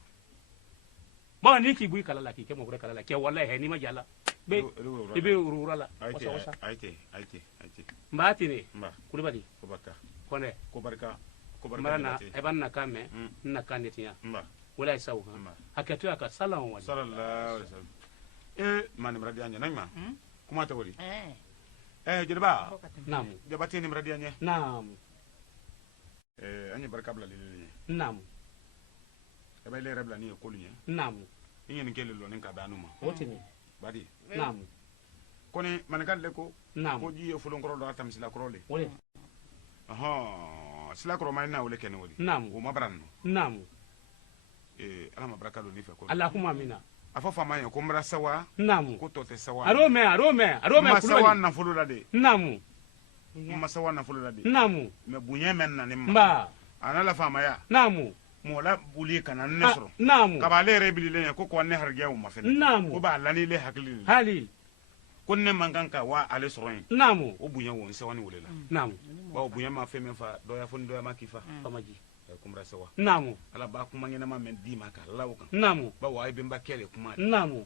ba ni ki bui kala la ki ke mo kala la ke wallahi ni ma jala be ibe ururala aite mbati ne mba kulibali kone kubarka marana eban na kame na kanetiya wala isaw hakatu aka sallallahu alaihi wasallam mani mradi anya nanyma kuma ta wori jirba naam jabati ni mradi anya naam anya barka bla lili naam ebe le rebla ni ko lunya naam inyen kele lo ninka banuma wotini badi naam kone man le ko naam ko ji fulon koro do atam sila koro le wole sila koro mai na wole ken woli naam o mabran naam ala mabraka lo ni fe ko allahumma amina afafa mai ko mra sawa naam ko to te sawa arome ma sawa na fulu la de naam ma sawa na fulu la de naam me bunye men na ni mba ana la fama ya naam mola buli kana nesro naam kabale rebili le ko ko ne harge o mafen naam ko ba lani le hakli halil ko ne manganka wa ale soron naam o bunya won se wani wolela naam ba o bunya ma fe men fa do ya fon do ya ma kifa famaji kumra sawa naam ala ba kuma ngena ma men di maka law kan naam ba wa ibe mba kele kuma naam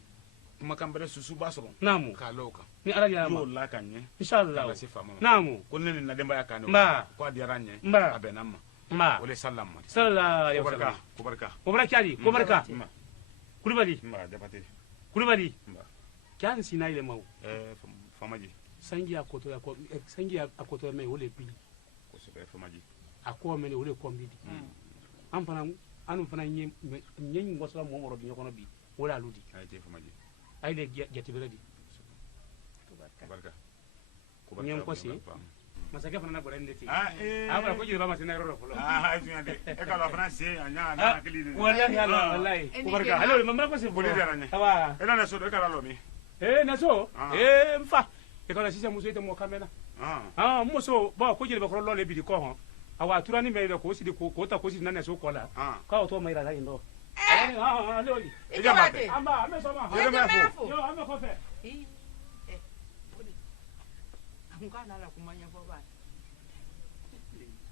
kuma kan bare susu ba soron naam ka law kan ni ala ya ma yo la kan nye inshallah naam ko ne na demba ya kan ba ko diaranye ba abenama ma wala sallam sallallahu alaihi wasallam kubarka kulibali ma debate kulibali kan sina ile mau famaji sangi akoto ya ko sangi akoto me wole bi ko so famaji ako me wole ko mbidi am fana anu fana nyi ngosla mo moro bi nyokono bi wala ludi ay te famaji ay le jati beladi kubarka nyen ko si masakɛ fana na bɔra ne ten a fɔra ko jeliba ma se na yɔrɔ dɔ fɔlɔ tiɲɛ tɛ e ka dɔn fana se a ɲa n'a hakili de wallahi ala wallahi ko barika ale ma ko se foli diyara n ye awa e na so e ka lɔ min na so n fa e ka sisan muso tɛ mɔgɔ kan mɛn na muso bon ko jeliba kɔrɔ lɔle bidi kɔ hɔn awa a tura ni mɛ k'o sidi k'o ta k'o sidi na so kɔ la k'aw t'o ma yira la yen dɔ i jama tɛ an bɛ sɔn ma i jama fo an bɛ kɔfɛ n ko a n'a la kuma ɲɛfɔ ba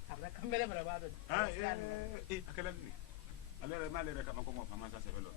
a bɛ kanbɛlɛ bara b'a dɔn a kɛlɛ ni ale yɛrɛ n'ale yɛrɛ kama ko mɔgɔ faama sa sɛbɛ lɔ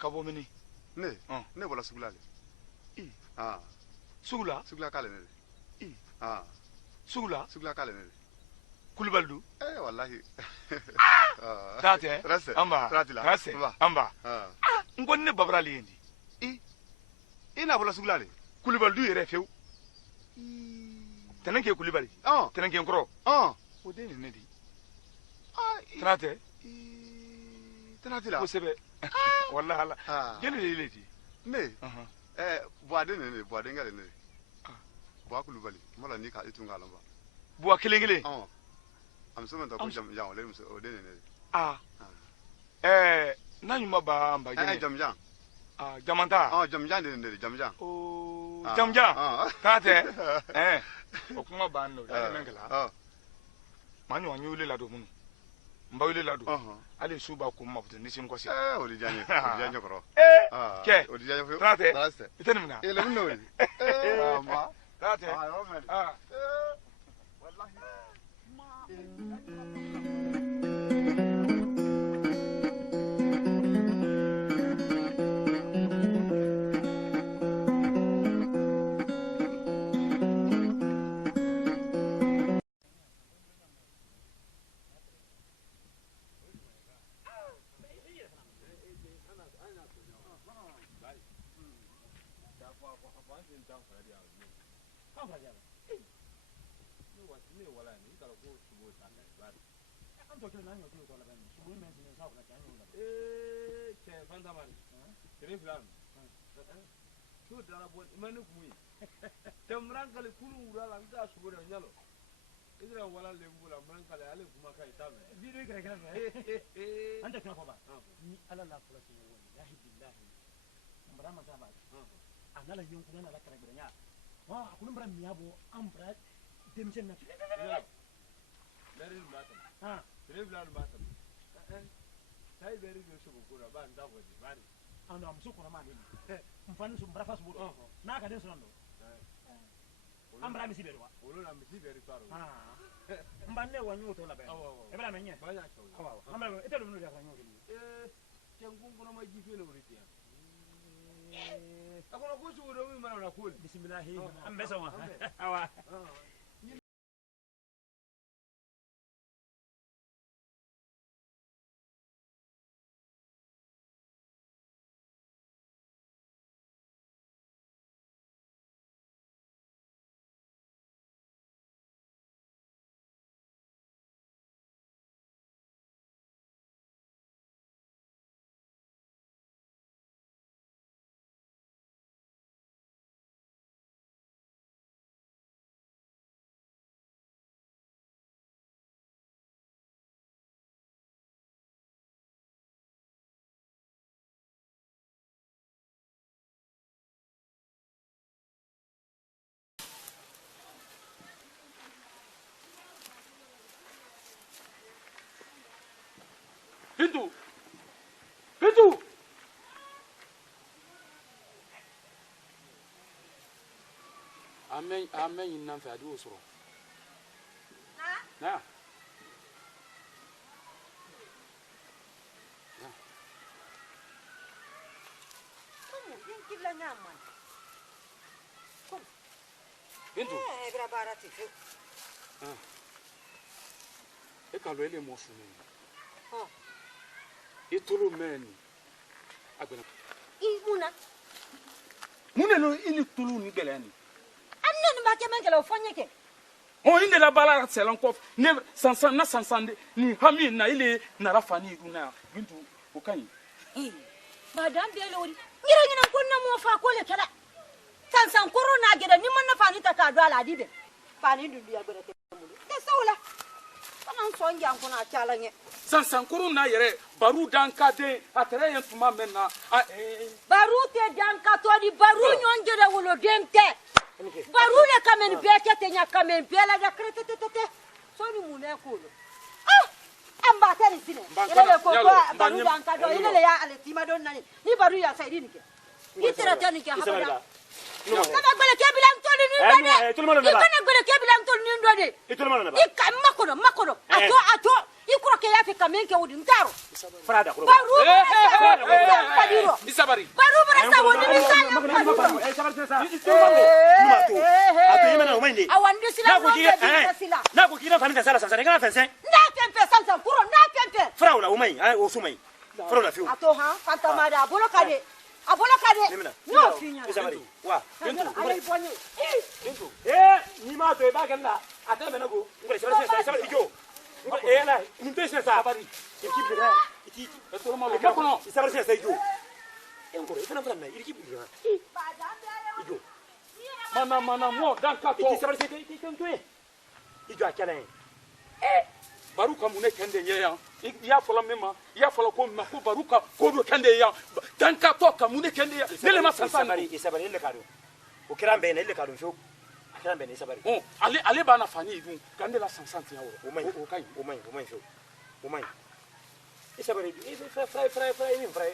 ka bɔ mini ne bɔra sugu la de sugu la k'ale ne de sugu la k'ale ne de kulubali du wallahi tate rase amba rase amba n ko ne babarali ye di i n'a bɔra sugu la de kulubali du yɛrɛ fewu tɛnɛ kɛ kulubali tɛnɛ kɛ kɔrɔ o den ne di tɛnɛ tɛnɛ la kosɛbɛ wallahi ala jeli de ye di ne buwaden ne de buwaden kɛ de ne de buwa kulubali mala ni ka i tun k'a lɔn ba buwa kelen kelen a muso min ta ko jamujan o den ne de n'a ɲuman ba an ba jeli jamujan jamanta jamujan de ne de jamujan jamujan k'a tɛ o kuma b'an nɔ a mɛn kɛla maa ɲɔgɔn ye wele ladon minnu n ba wele ladon hali su b'a ko ma ni sin kɔsi o di diya n ye kɔrɔ kɛ o di diya n ye t'a tɛ i tɛ nin minɛ yɛlɛ min n'o ye t'a tɛ Temran kali kulu ura lang ta subo da nyalo. Idra wala lembu la man kali ale kuma kai ta me. Video kare kare. Anta kana ba. Ni ala la kula ti wallahi billahi. Ambara man ta ba. Anala yon kuna na la kare gbanya. Wa kulum bra miyabo ambra demsen na. Dari mbata. Tere bla mbata. Sai beri do subo kura ba nda wodi bari. Ando am su kuna ma ni. Mfano su mbra fasu bodo. Na ka den sono. Ambra mi siberu wa. Olo na mi siberu paro. Mbanne wa nyoto la be. Ebra menye. Banya chawo. Awa. Ambra ete do no ya nyoto ni. Tengun kono ma jife no ritia. Akono ko su do mi mara na ko. Bismillah. Ambesa wa. Awa. amen yin nan fa di osoro na kila nyaman bintu bra barati e ka lo ele mo fu mi e tolo meni agbena muna no ini tolo ni belani anno ni ba ke men kala fonye ke o inde la bala selon ko ne sansan ni hami na ile na rafani duna bintu o kan madam be lori ngira ngina konna mo fa ko le kala sansan corona gida ni man na fani ta ka do ala dibe fani dundu ya gbere ke mu de sawla kanan so ngi an kuna chala nye sansan corona yere baru dan ka de atere yen tuma menna baru te dan ka to di baru nyon gida wolo dente baru le kamen be ke te nya kamen be la da krete te so ni mu ne ko lo amba tani sine ile ko baru dan ka do ile le ya ale tima don nani ni baru ya saidi nike itira tani ke habada kama gbele ke bilang toli ni ndode ikana gbele ke bilang toli ni ndode ikka makono ato ikuro ke yafi kamen ke wudi ntaro frada ko baru padiro bisabari baru barasa woni misala ato yemena o mende awandi sila na ko kina famita sala sansa ngana fense na tempe sansa kuro na tempe fraula o mai o sumai fraula fiu ato ha fantamada bolokade no finya bisabari wa ale bonye ni ma to ba ganna ata mena go ngore sabari ijo la ni to sa bari équipe de iti to ma ka kono sabari sa ijo ngore fana fana équipe de ijo mana mo dan ka to sabari sa ijo akala baruka mune kende ya ya fola mema ya fola ko ma ko baruka ko do kende ya dan ka to ka mune kende ya nele ma sansa sabari le kado o kirambe ne le kado fo kirambe ne sabari ale bana fani dun kande la sansa ti ya o mai fo o mai sabari frai min frai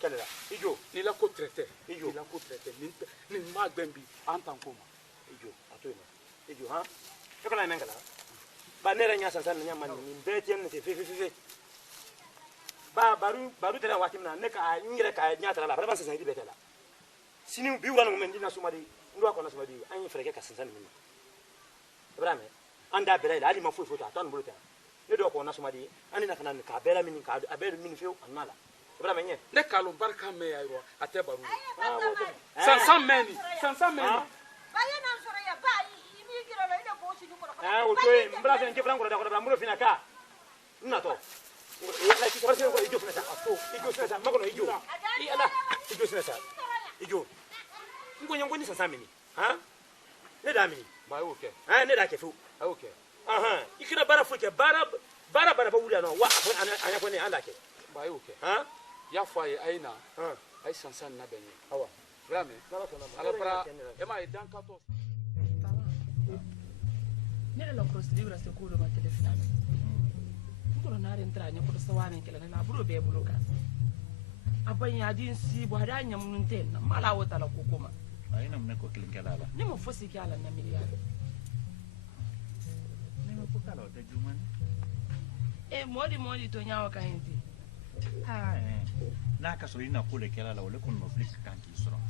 kala ijo ni la ko traiter ijo ni la ko traiter ni ma gbembi antan ko ma ijo atoyma ijo ha ko la mengala ba nera nya sansan nya man ni betien ne fe ba baru tena wati na ne ka ngire ka nya tara la ba sansan di betela sini bi wala men dina sumadi ndo ko na sumadi an freke ka sansan min ibrahim anda bela ila ali mafu fota tan buluta ne do ko na sumadi ani na kana ka bela min ka abel min fe anala ibrahim nye ne kalon barka me ayro ate baru sansan meni bayana sore ya ba mi giro lo ida ko sinu ko o to mbra fe nke franco da ko da mbulo fina ka nna to la ki sabari ko ijo fina sa makono ijo ijo fina sa ijo ngonya ngoni sa samini ha ne da mini ba okay ne da ke fu okay ikira bara fu ke bara ba wuli no wa anya ko ne anda ke ba okay ya fa ai aina ai sansan na benye awa rame ala para e mai dan ka to ne la procedure se ko do ma telefone ko na rentra nya ko so wane kala na buro be buro ka aban ya din si bo hada nya mun ten mala wata la ko kuma ai nam ne ko kilin kala la ne mo fosi kala na miliyan ne mo kala da juman modi to nyawa ka hindi na ka so ina ko le kala la wala ko no flick kan ki soro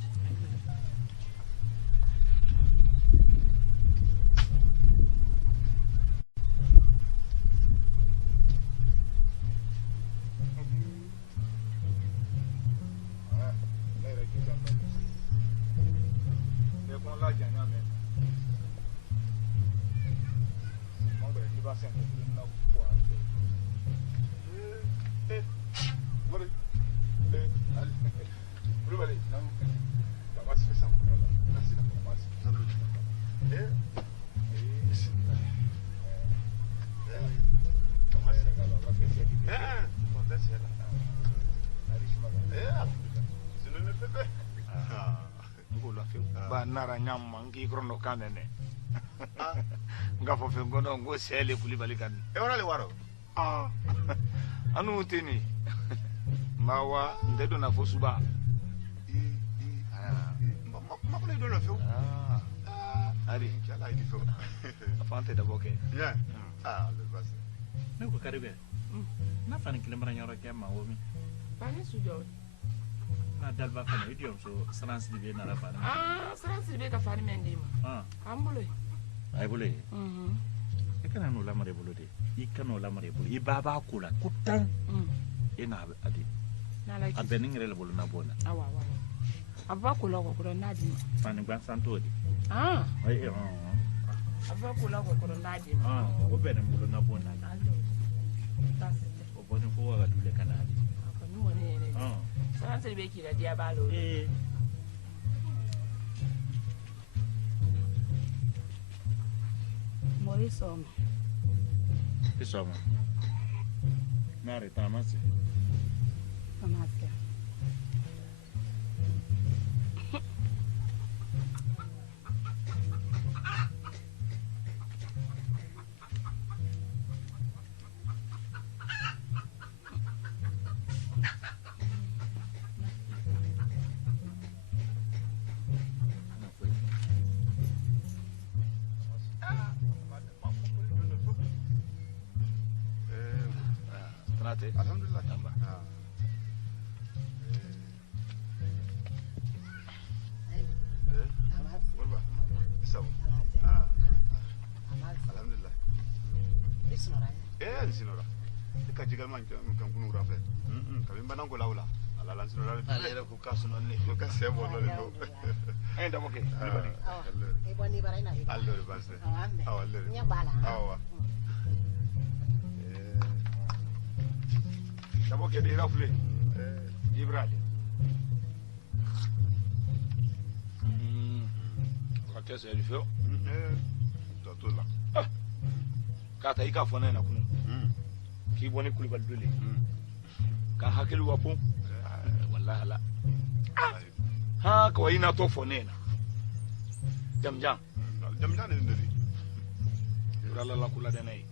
nara nyamma ngi krono kanene nga fo fe ngono ngo sele kulibali kan e wala le waro anu tini mawa ndedo na fo suba ma ko le do lo fe ante da boke ya le bas ne ko karibe na fani kilembra nyoro ke ma womi fani sujo na dalba fani idiom so sans dibe na la fani sans dibe ka fani mendima ambule ay bule e kana no la mare bulu de i kana la mare bulu i baba kula kutan ina adi a benin rele bulu na bona awa aba kula ko kula na di fani gban santo di ay aba kula ko kula na di o benin bulu na bona o boni ko wa dule kana di ko ni woni ne sans dibe ki da dia balo Morisoma. Isoma. Nare tamasi. Tamasi. Alhamdulillah tamba. Alhamdulillah. Sinora. Ka jigal man kan kunu rafe. Kabin banan ko lawla. Ala lan sinora. Ala ko kasu non ne. Ko ka sebo non ne. Ay da boke. E boni bara ina. Allora basta. Allora. Nya bala. Awa. D'abord qu'il y a des raflés, Ibrahim. Qu'est-ce qu'il fait? Tout là. Quand tu as eu qu'à faire un coup, qui est bon et coulibal de l'île. Quand Hakel ou Apon, voilà là. Ah, quand il n'a pas fait Jamjam. Jamjam est une Voilà la couleur d'un œil.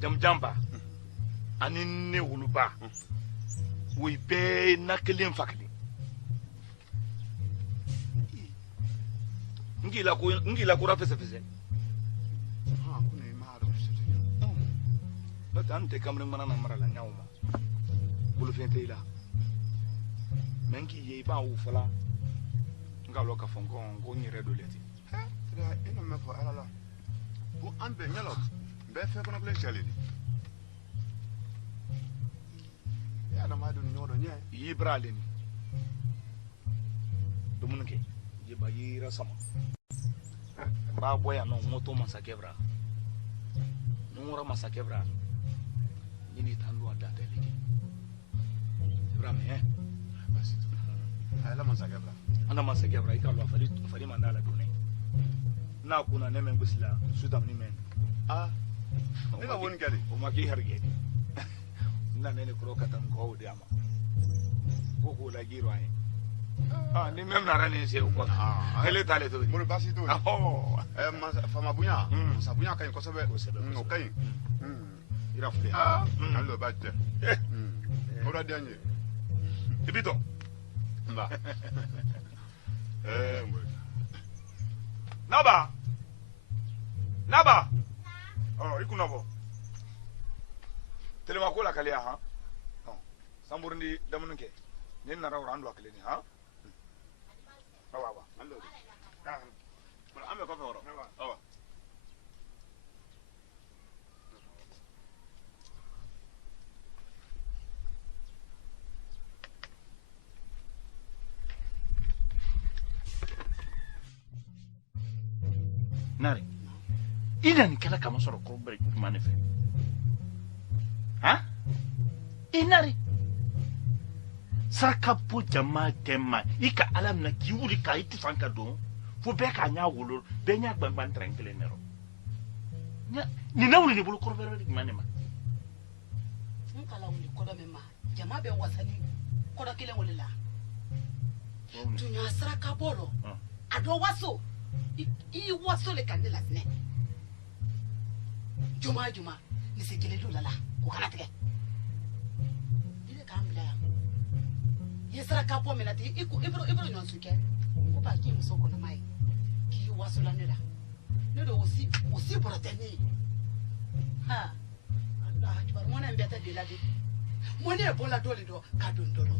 Jamjamba. Ani ne wuluba we be nakelen fakli ngila ko rafese fese kuna imara ba tan te kamre mana na mara la nyauma bulu fente ila menki ye ba wu fala ngalo ka fonko ngo nyire do leti ina me fo ala la bu ambe nyalo be fe kono kle chalidi Ibrahim Domunke Jiba Yira Sama Ba boya no moto masakebra Nura masakebra Nini tandu adate liki Ibrahim Ala masakebra Ana masakebra ikalo fali mandala dune Na kuna neme ngusila sudam ni men Nina woni gali o maki hargedi na nene krokata ngo diama boko la giro ay ni même na rani se ko hele tale to mo basi to fama bunya sa bunya kay ko sabe no kay ira fle allo batte ora dianye ibito ba naba ikunabo telema ko la kaliya ha samburndi damunke nin na rawra andu akle ni ha awa allo ame ko foro awa nare ina ni kala kama soro ko bre manefe ha inari saka po jama tema ika alam na kiwuri ka iti fanka don fo be ka nya wolo be nya gbangban tranquille nero ni na wuli ni bulu ko bere di manema nkala wuli ko do mema jama be wasani ko do kile wuli la tunya saka bolo ado waso i waso le kandela ne juma ni se gele do lala ko kana tege ile ka ambla yesara ka po menati ibro nyon suke ko ba ki muso ko na mai ki waso la nela ne de aussi pour tenir. Ha. Allah akbar mona mbeta de la de. Mona bola dole do kadon dolo.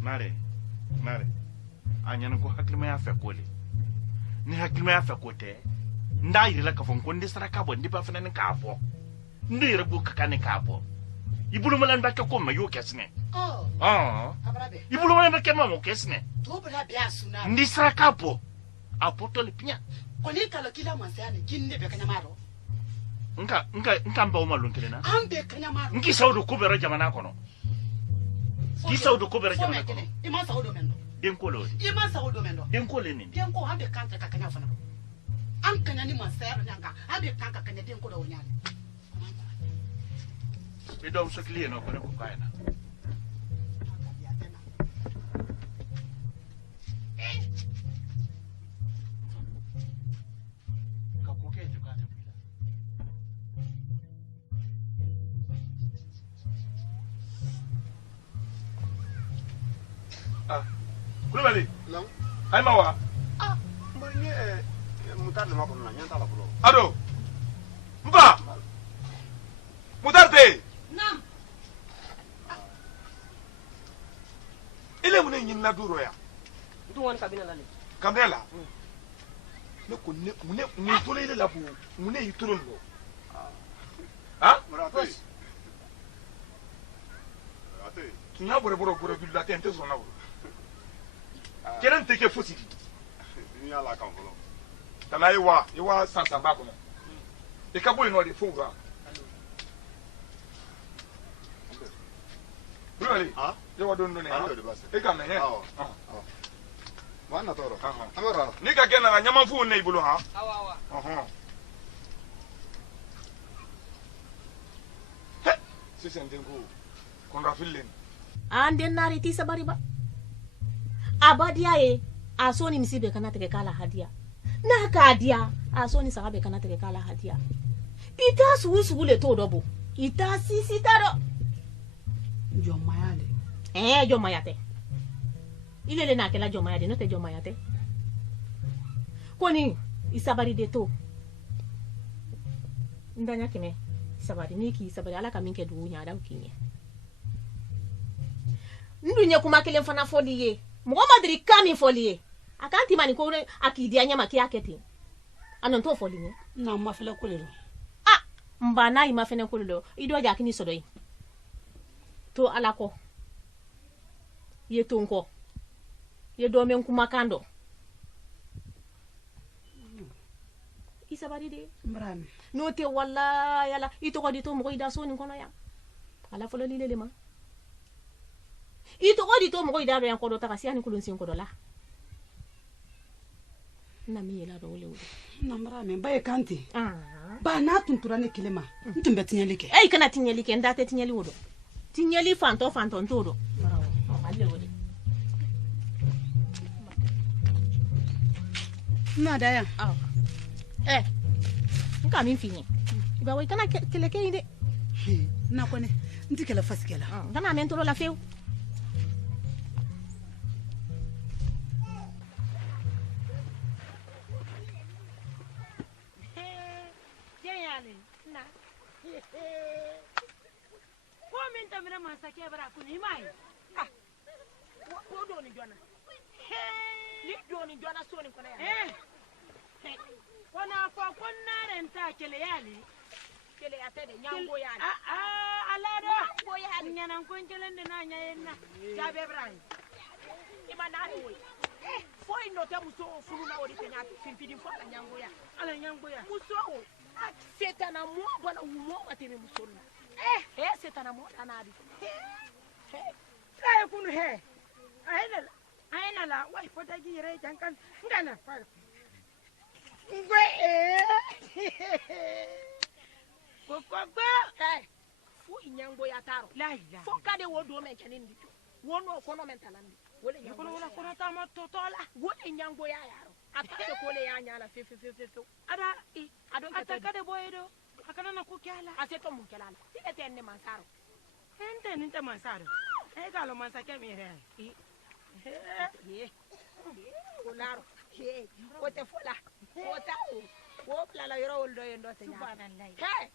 Mare. Anyana ko hakilima ya fe kole. Ni hakilima ya fe kote. Nda yirila ka fon ko ndi saraka bo ndi ba fana ni ka bo. Ndi yira bu kaka ni ka bo. Ibulu malan ba ko ma yo kesne. Abrabe. Ibulu malan ba ke ma mo kesne. To bla bia suna. Ndi saraka bo. Apoto le pinya. Ko ni kala kila mansani kinne be kanya maro. Nka mba uma lunkele na. Ambe kanya maro. Nki saudu kubera jamana kono. Ki saudu kubera jamana kono. Ima saudu mendo. Denkolo. Ima saudu mendo. Denkole ni. Denko ambe kanta kakanya fana. An kanya ni mansayar nyanga ambe kanka kanya denko da wonyani. Bidom so clear no kono ko kaina. Kulubali. Non. Ay mawa. Mbonye mutarde ma kono na nyanta la bulo. Ado. Mba. Mutarde. Nam. Ile mune nyinna duro ya. Ndu won kabina la le. Kabela. Ne ko ne ni tole ile la bu. Mune yitoro lo. Ah? Murate. Tunya bore bila tente zona bro. Keren teke fosi. Ni ala kan folo. Tana iwa sansan ba kono. E ka boy no de fonga. Really? Ah? Yo don no ne. E ka me he. Wana toro. Amara. Ni ka gena na nyama fu ne ibulu ha. Awa. Sisi ndengo. Konra fillen. Ande nari ti sabari ba. Abadia e asoni msibe kana teke kala hadia. Na kadia asoni sakabe kana teke kala hadia. Ita susu le to dobo. Ita sisi taro. Jomayale. Jomayate. Ile le na kela jomayade no te jomayate. Koni isabari de to. Ndanya kime isabari niki isabari ala kaminke dunya da ukinye. Ndunya kuma kele mfana foliye. Muhammad kami foliye. Akanti mani ko akidia nyama kiaketi. Anon to foliye. Na mafele kolero. Mbana ima fene kolero. Ido ja kini sodoi. To alako. Ye tonko. Ye do men kuma kando. Isabari de. Mbrame. No te walla yala ito ko dito mo ko ida so ni kono ya. Ala folo lile ma. Ito ko dito mo ko ida yan ko do takasi ani kulun sin ko do la. Na mi la do wole. Na mbrame baye kanti. Ba na tuntura ne kilema. Ntumbe tinyeli ke. Kana tinyeli ke ndate tinyeli wodo. Tinyeli fanto todo. Na daya. Nka min fini. Iba wai kana keleke inde. Na kone. Ndi kela fasikela. Kana men tolo la feu. Mira masa kebra kuni mai wo do ni jona ni do ni jona so ni kona ya kona fo konna renta kele atede nyango yani ala do nyango yani nyanan kon kelende na nyayenna jabe brai imana ni wo fo ino te muso furu na odi tenya fimpidi fo ala nyango ya muso setana mo bana wo ateme muso setana mo anadi sai kunu aina la wai fota gire jankan ngana far ngwe kokoko fu inyango ya taro fo kade wodo men chanindi wono kono men talandi wole nyango wala kono tama totola wole nyango ya yaro atase kole ya nyala fe ada ado atakade boyedo akana na kukyala aseto mukyala ile tenne mansaro ente ninte mansaro galo mansake mire olaro wote fola wota wo plala yoro wol do yendo te subhanallah he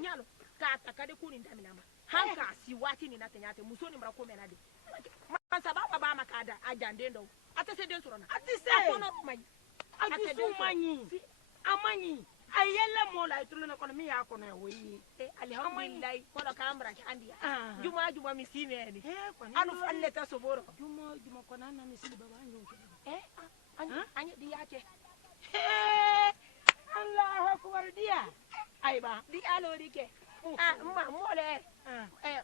nyalo ka ta kade kuni ndamina ma hanka si wati ni na tanyate musoni mra ko menade man sababa ba makada ajande ndo atese den surona atese akono mai atese manyi amanyi ayella mola ituluna kono mi yakono wi alhamdulillah kono kamra kandi juma misine ni anu falle ta soboro juma kono na misili baba anyo anya di yake Allahu akbar dia aiba di alo dike ma mole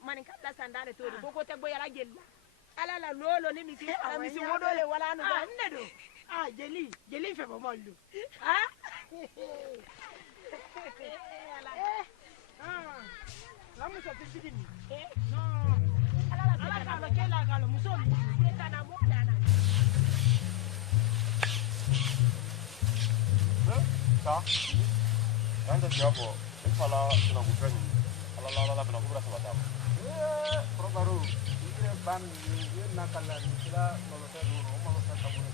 man kabla sandale to di boko te boyala gella ala la lolo ni misi wodole wala no nedo jeli fe bo moldu la muso tisidini no ala la kela galo muso ni tana mo dana sa anda siapa fala na gufeni ala bana kubra sabata pro baru ini ban ini nakala nikila malote no malote kabune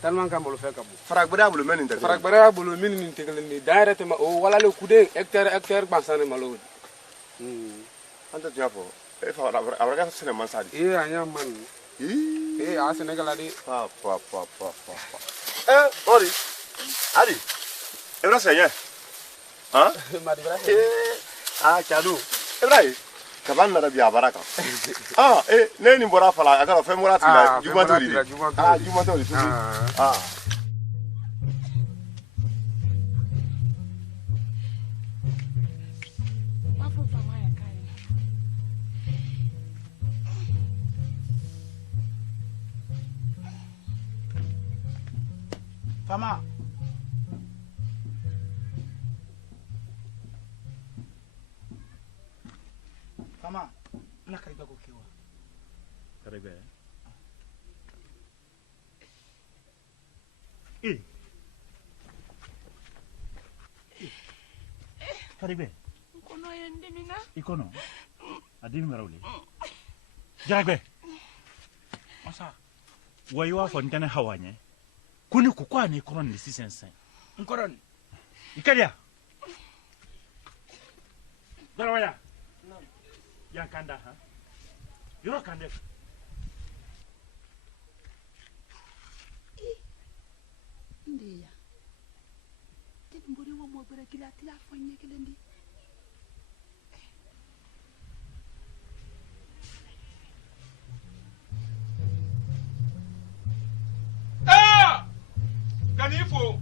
tellement ka molo fe kabu farak bara bulu men inter farak bara bulu min ni tegal ni direct ma o wala le kude hectare bansane malo anda siapa fa abra sene man sadi anya man a Senegal adi pa ori adi ebra senya mari bra chadu ebra kaban na rabia baraka ne ni bora fala agara fe mura tila juma to li Fama. Fama, na kariba kukiwa. Kariba. Kariba. Kono yende mina. Ikono. Adimi marawli. Jaragbe. Masa. Waiwa fontane hawanye. Kuni kukwani koron ni sisensen. Nkoron. Ikadia. Darawaya. Yang kanda ha. Yoro kande. Ndiya. Tini mbori wa mwabura kila tila fanye kile ndi. Kanifo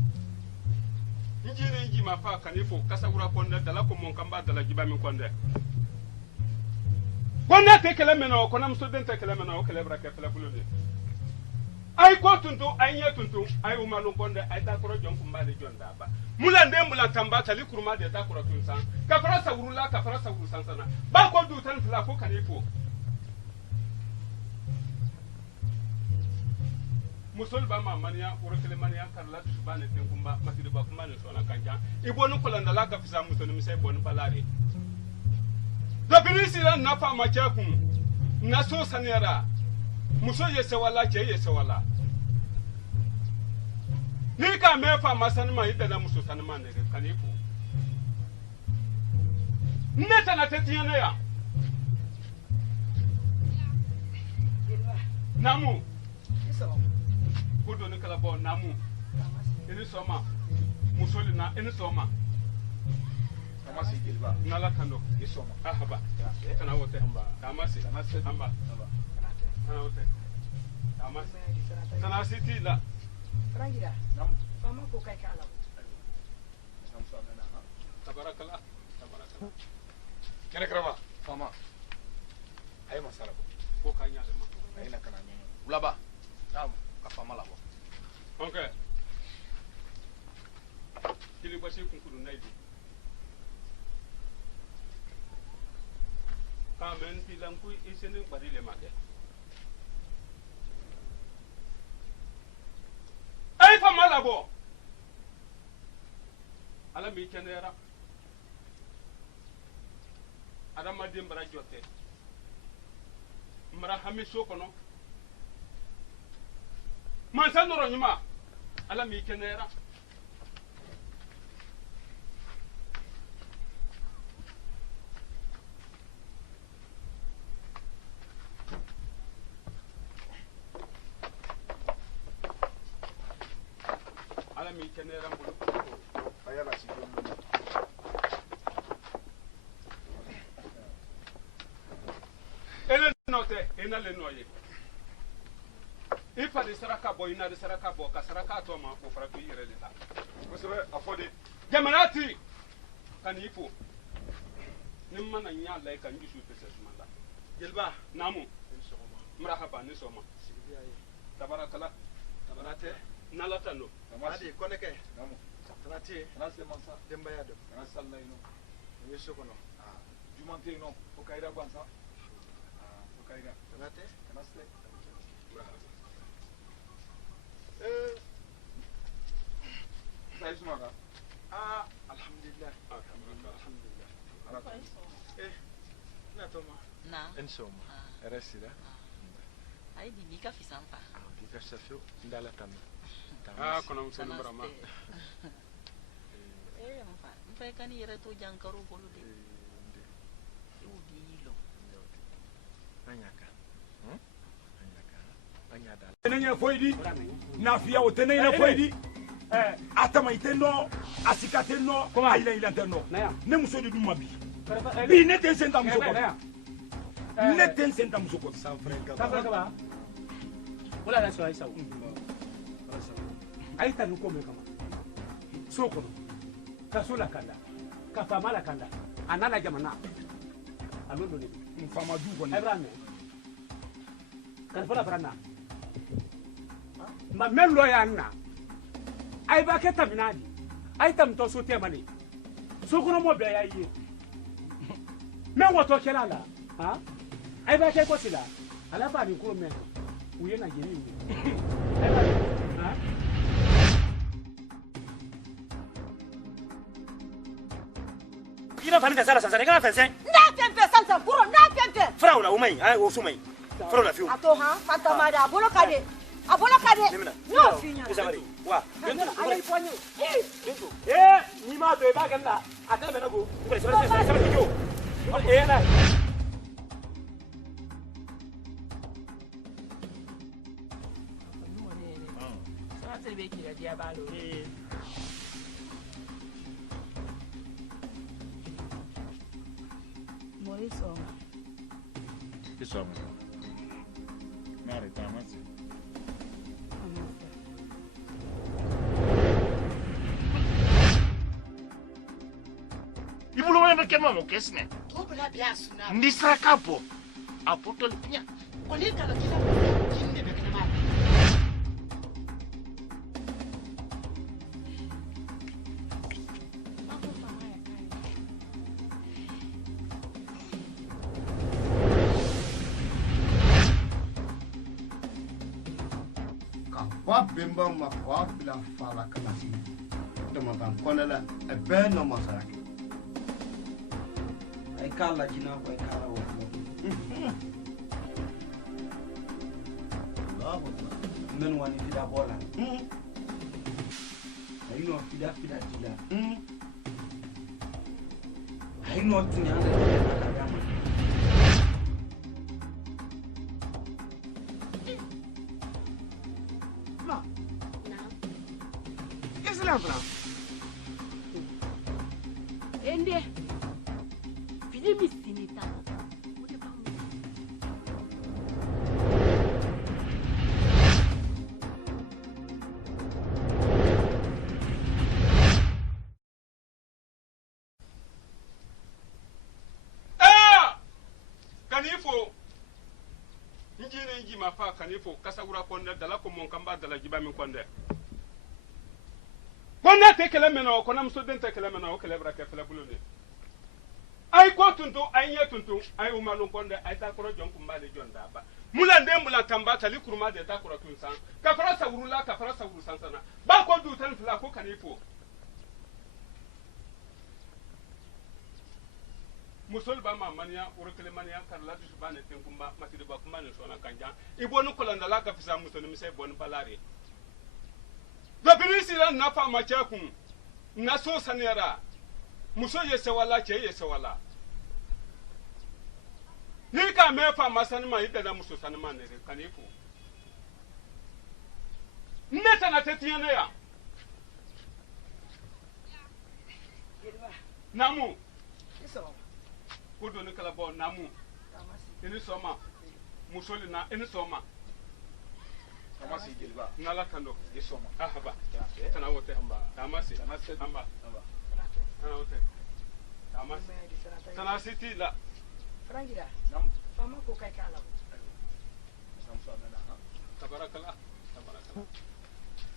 njine nji mafa kanifo kasagura konde dala ko mon kamba dala jiba min konde te kele meno ko nam so den te kele meno kele bra ke fele bulone ay ko tuntu ay nye tuntu ay umalu konde ay ta koro jon kumba de jon daba mulande tamba tali kuruma de ta koro tunsan ka fara sawurula ka fara sawuru sansana ba ko du tan fila ko kanifo musol ba ma mania urokele mania karla subane tenkumba matide ba kuma ne sona kanja ibonu kolanda la gafisa musoni misay bonu balari do binisi ran na fa ma chekun na so sanera muso yese wala je yese wala ni ka me fa masanma ida na muso sanma ne kanifu neta na tetiana ya namu kudo ni kala bo namu ini soma musoli na ini soma kamasi gilba nala kando isoma ahaba kana wote kamasi amba kana wote kamasi kana siti la rangira namu mama ko kai kala namu so na tabarakallah kene krama fama ay masala ko kanya de ma ay la kana ni ulaba namu kafama la bo okay kili kwa siku kudu naidi kamen pilanku isene badile mage ay fama la bo ala mi kenera adama dembra jote mara hamiso kono man sanoro nyuma ala mi kenera mi kene rambulo ayala si ele note ina le noye ifa de saraka bo ina de saraka bo ka saraka to ma ko fara ko yire le ta ko sebe afode jamanati kan ifo nimma na nya lai kan ji su pese sumanda jelba namu marhaba ni soma tabarakala tabarate nalatano tamadi koneke namu tanati tanase mansa demba do tanasalla ino yeso kono jumante no o kaira bansa o kaira tanate tanaste sai sumaga alhamdulillah na toma na ensoma resida ai di mika fisampa di kasafio ndala tamma kono musono brama mfa kani yere to jankaro bolu de udilo anyaka anyada tenenya foidi na fia o tenenya foidi atama iteno asika teno ayila ila teno ne muso de dum mabi bi ne ten senta muso ko ne ten senta muso ko sa frère ba wala la so ay saw ay tanu ko me kama soko kasula kanda kafama la kanda anala jamana alondo ne mfama du ko ne ibrahim kan fala brana ma mello ya na ay ba ke taminadi ay tam to so temani so kono mo be ya yi me woto kela la ha ay ba ke ko sila ala ba ni ko me uye na jeri ni ay ba ha ina fani da sala sansa kana fensen na fenfe sansa buro na fenfe fara wala umai ai o sumai fara wala fiu ato ha fanta ma da abolo kade no finya kusamari wa ay ponyo ni ma do ba ganna ata me nago ko sala yo na sai be kira dia balo Moriso. Isso, Mari, tá, mas... Ibu lo wena kema mo kesne. Tobula biasu na. Ndi sakapo. Apoto lipnya. Kolika lo kila kinne be kana mali. Kwa bimba ma kwa bila fala kana si dama tan konela e be no masaraki ay kala jina ko ay kala wo men wani fida bola ay no fida dila ay no tunya da dama Ende. Fidi mistinita. Kanifo. Njine nji mafa kanifo kasagura konde dala ko mon kamba dala jiba mi konde. Kona te kele mena o kona mso den te kele mena o kele bra ke fele bulone ay ko tuntu ay nye tuntu ay umalon konde ay ta koro jon kumba de jon daba mula ndembula kamba tali kurma de ta koro tunsan ka fara sawurula ka fara sawuru sansana ba ko du tan fila ko kanifo musol ba ma mania urukele mania karla du bane ten kumba matide ba kumba ne sona kanja ibonu kolanda la ka fisa musoni mise bon balare Dobiri sila nafa machakun na so sanera muso yese wala che yese wala ni ka mefa masani ma ida da muso sanima ne kanifu neta na tetiana ya namu ko do ne kala bo namu ini soma musoli na ini soma tamasi Jeliba nala kando isoma ahaba tana wote tamasi amba tana wote tamasi tana siti la frangira namu fama ko kai kala samsa na tabarakallah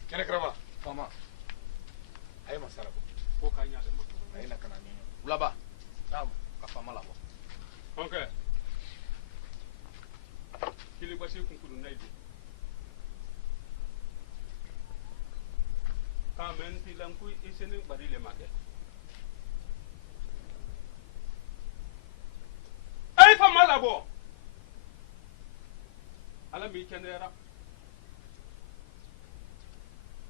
kene kraba fama ay masala ko kanya de ay na kana ni ulaba namu ka fama labo okay kili basi kunkuru naidi kamen tilanku isene barile make ay fa malabo ala mi kenera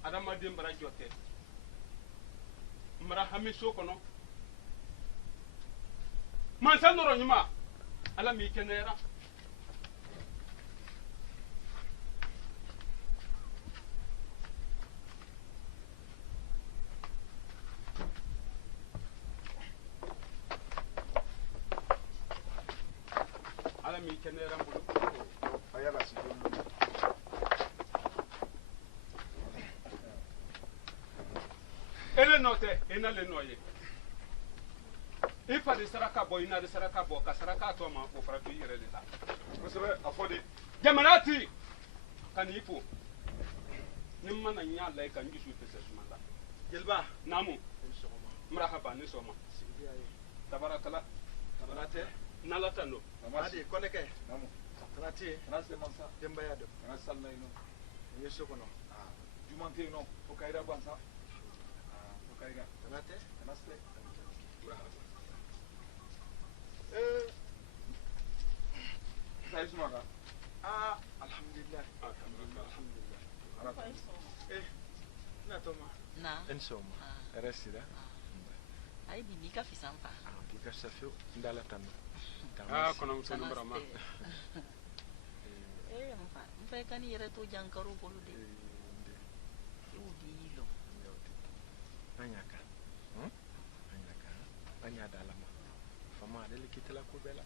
adama dimbara jote mara hamiso kono man sanoro nyuma ala mi kenera ala mi kenera mbulu ayala si ele note ina le noye ifa de saraka bo ina de saraka bo ka saraka to ma ko fara bi yere la musebe afodi jamanati kan ipo nimma na nya lai kan jisu pese sumanda Jeliba namu marhaba ni soma tabarakala tabarate nalatano tamasi koneke namu tanati tanase mansa dembaya do tanasal na ino yeso kono jumante no o kaira bansa kaiga tanate tanaste sai sumaga alhamdulillah na toma na ensoma resida ai bibi ka fisampa ki ka safiu ndala tanu kono muso no brama mfa kani yere to jankaro bolu de udilo anyaka anya dalama fama de likitela ko bela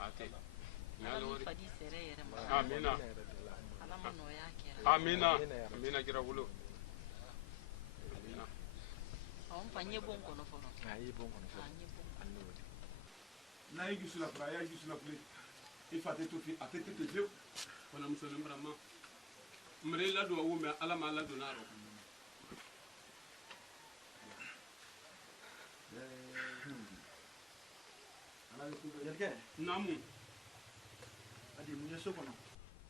ate nyalo fadi sere yere ma amina alama no yake amina gira wulo amina on panye bonko no fono ayi bonko no fono annodi na yi gisula pra ya gisula kule ifate to fi atete te je kona muso no brama mre la do wo me alama la do na ro namu adi munye sokono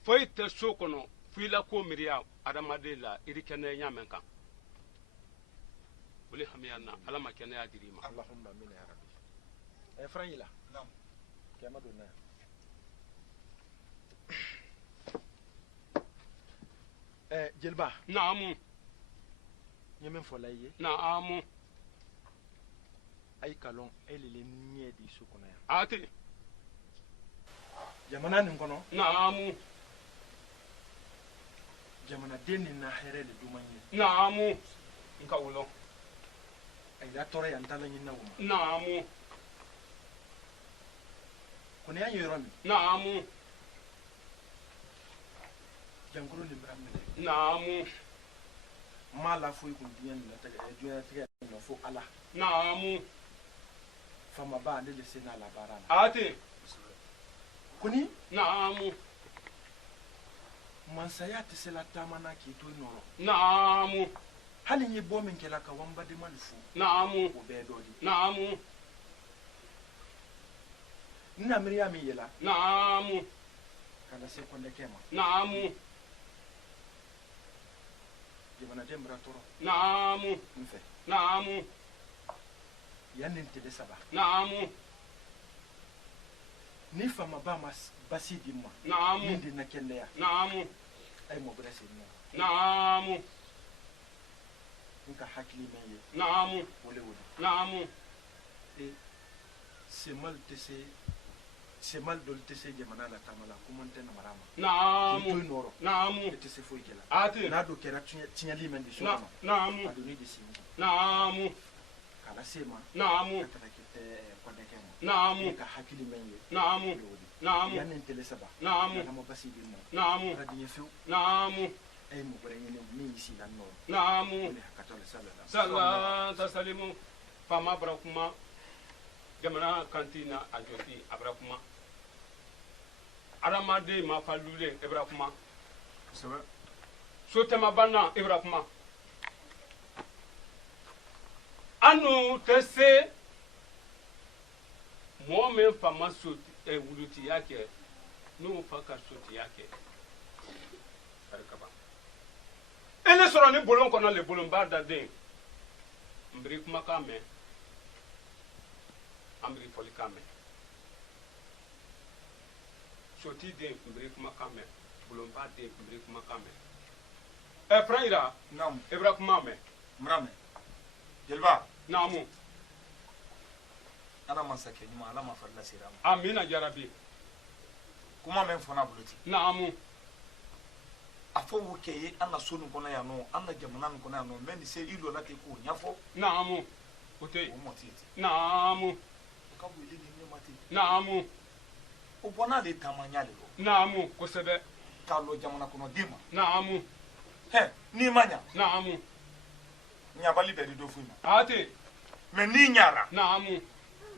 foi te sokono fi la ko miriya adamade la iri kene nyamen kan wali hamiyana alama kene ya dirima allahumma amin ya rabbi frangila nam kema do na Jeliba namu nyemen folaye namu ay kalon elele nye di sokono ya ate jamana nin kono namu jamana deni na herele dumanye namu inka wulo ay da tore ya ntala nyina wuma namu kone ya yoromi namu janguru ni bramne namu mala fo ikun diyan na taga juya taga no fo ala namu fama ba ne le sena la barana ate kuni namu mansaya te sela tamana ki to noro namu hali ni bo min kela ka wamba de manfu namu o be dodi namu nna miriya mi yela namu kala se konde kema namu jibana dembra toro namu mfe namu yanin tele saba namu ni fama ba mas basi dimma namu nindi na kende ya namu ay mo brasi no namu nka hakili meye namu wole wole namu c'est mal dol tese jamana la tamala kumante na marama namu to noro namu tese foi kela ate na do kera tinya limen di so namu adoni di simu namu kala sema naamu naamu ka hakili menye naamu naamu yanen tele saba naamu na mo basi bi mo naamu radinye few naamu ay mo bare nyene mi isi na no naamu katole sallallahu sallallahu salimu fama barakuma jamana kantina ajoti abrakuma aramade ma falule ibrakuma sawa so tema banna ibrakuma anu tese mume fama soti wuluti yake nu faka soti yake karikaba ele soro ni bolon kono le bolon barda den mbri kuma kame amri foli kame soti den mbri kuma kame bolon ba den mbri kuma kame fraira nam ebra kuma me mrame jelba namu ana masake nyuma alama farla sirama amina jarabi kuma men fona buluti namu afo wuke ana sonu kono ya no ana jamana kono ya no men se ilo na te ko nyafo namu ote o motiti namu ka bu ile ni mati namu o bona le tamanya le namu kosebe ka lo jamana kono dima namu he ni manya namu nyabali beri do fuma ate men ni nyara namu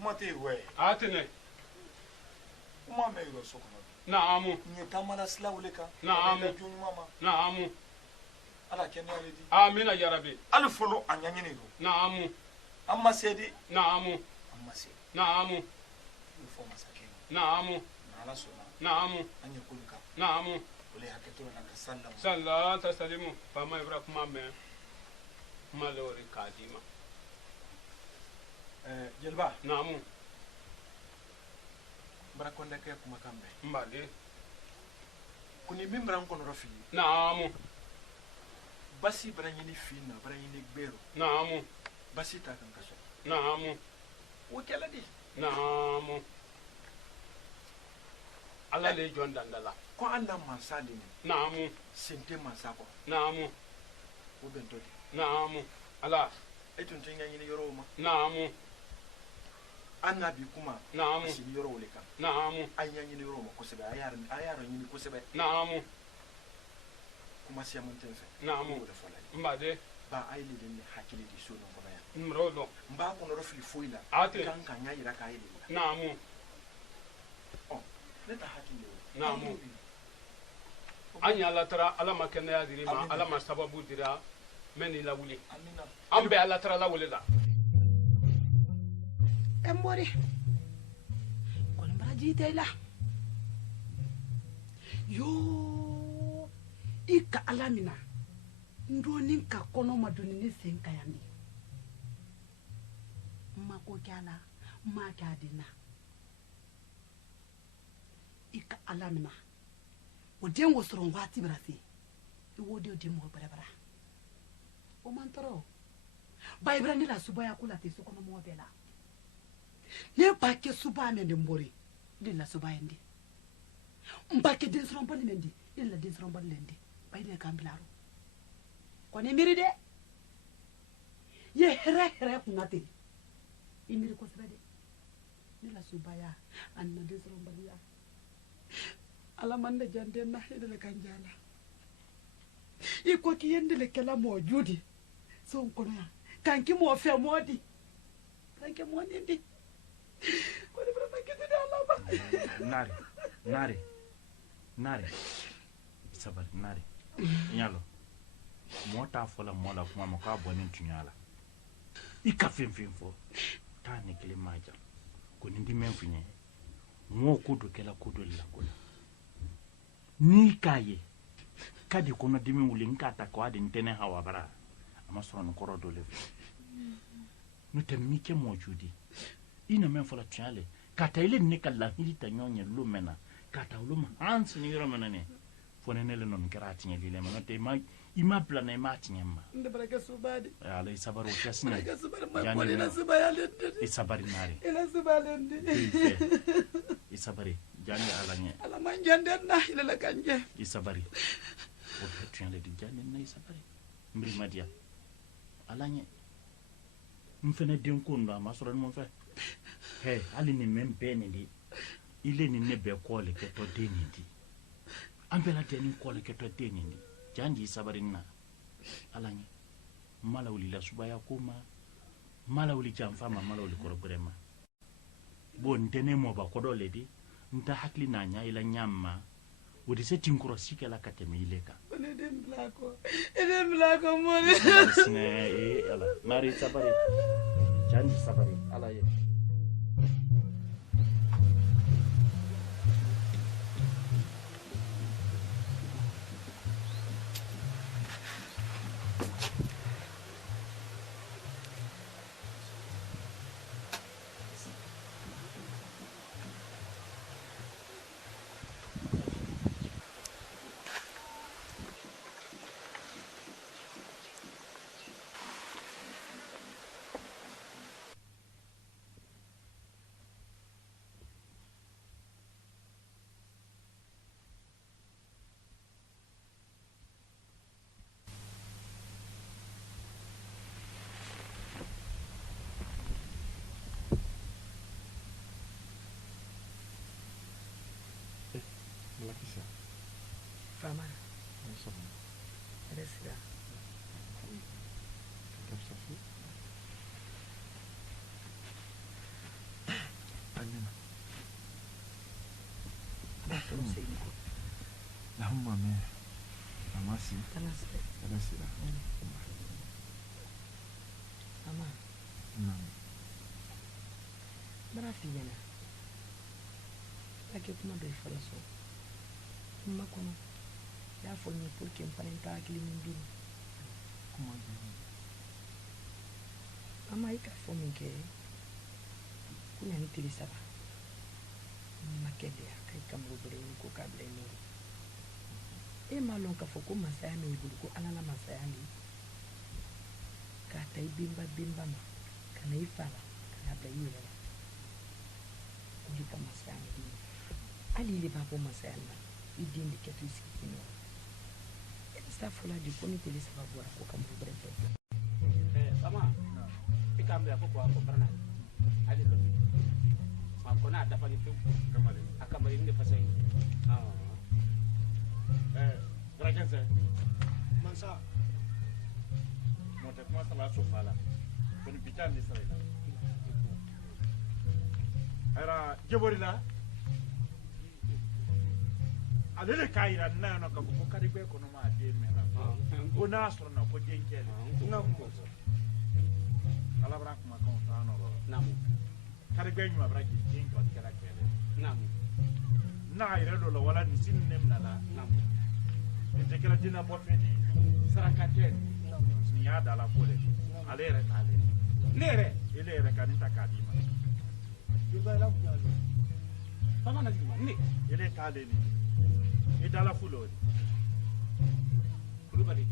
mate we ate ne kuma me ro sokono naamu ni tamala sla uleka naamu juni mama naamu ala kenya ledi amina ya rabbi al folo anyanyini ro naamu amma sedi naamu amma sedi naamu ni fo masake naamu ala sona naamu anya kulka naamu ule haketoro na kasallamu sallallahu taslimu fama ibrahima me malori kadima jelba naamu barakonda ke kuma kambe mbade kuni mimbra nkono rofi naamu basi baranyini fina baranyini gbero naamu basi ta kan kaso naamu wukela di naamu ala le jon dandala ko alla mansali ni naamu sente mansako naamu o bento di naamu ala etun tinga nyini yoro ma naamu annabi kuma naamu sini yoro wole kan naamu anya nyini yoro ma kosebe ayaro nyini kosebe naamu kuma siya mun tenfe naamu mbade ba aile den hakili di so no kono ya mrodo mba kono rofi foila ate kan kan nya yira ka aile naamu oh leta hakili naamu anya ala tara ala makene ya dirima ala ma sababu dira meni la wuli amina ambe ala tara la wuli la embori kono mbara jite la yo ika alamina ndoni ka kono madoni ni senka yami mako kyala ma kyadina ika alamina o dengo soron wati brasi e wodi o demo bara o mantoro ba ibrani la suba ya kula te sokono mo bela ne ba ke suba me mbori de la suba yende mbake de soron bali mendi illa de soron bali lendi ba ile kambilaro kone miri de ye here kunate imiri ko sebede ne la suba ya anna de soron bali ya ala mande jande na hedele kanjala iko ki yendele kala mo judi son kono ya kanki mo fe modi kanki mo ndi ko de bra kanki de ala ba nare sabar nare nyalo mota fola mola kuma mo ka bonin tunyala ika fim fo ta ne kile maja ko ndi men finye mo kudu kala kudu la kula ni kaye kadi kono dimi wuli nkata ko ade ntene hawa bara ama soro no koro do lefu no temike mo judi ina men fola tunyale kata ile ne kala hilita nyonye lumena kata uluma hans ni yoro menane fone nele non kerati nye lile mano te ma ima plana ima tinyema nde baraka subadi ala isabaru kasne baraka subadi ma ila subaya isabari nari ila subalende isabari jani alanye ala manjande na ila la kanje isabari o tunyale di jani na isabari mbri madia alanye mfene den ko ndo ma soro mo fe he ali ni membe ni di ile ni ne be ko le ke to den ni di ambela den ko le ke to den ni di janji sabarinna alanye mala uli la subaya kuma mala uli jamfama mala uli korobrema bon tene mo ba ko dole di nta hakli na nya ila nyamma wodi se tinkuro sikela kateme ileka edem blako mone sine ala mari sabari janji sabari ala ye Fama. Reste là. La mame. Mama si. Reste là. Mama. Bara fiyana. Ake kuma bai fara so. Kuma kono. Ya fo ni pour que mpanenta akili mbili. Kuma mama ika fo minke. Kunya ni tili saba. Makende ya kai kamubure ni ko kabla ni. E malon ka fo ko masaya no ibulu ko alala masaya ni. Ka tai bimba ma. Kana ifala kana bayira. Kulipa masaya ni. Ali ile papo masaya na. Idindi ketu sikino. Esta fola di koni tele sababu ako kamubure. Sama. Ikambe hapo kwa brana. Ali ndo. Makona dafa ni film kamari. Akamari ni fasai. Bragense. Mansa. Monte kuma sala sofala. Koni bitan ni sala. Era jeborila. Alele kaira na no ka ko karibe ko no ma de mena. O na astro na ko jenkele. Na ko. Ala bra kuma ko ta no ro. Namu. Karibe nyuma bra jenke ko kala kele. Namu. Na ire do lo wala ni sin nem na la. Namu. Ni kala dina bo fedi. Sarakate. Ni ya da la pole. Alere kale. Nere. Ile re kanita kadima. Yuba la bujalo. Fama na dima ni. Ile kale ni. Idala fulo kulubali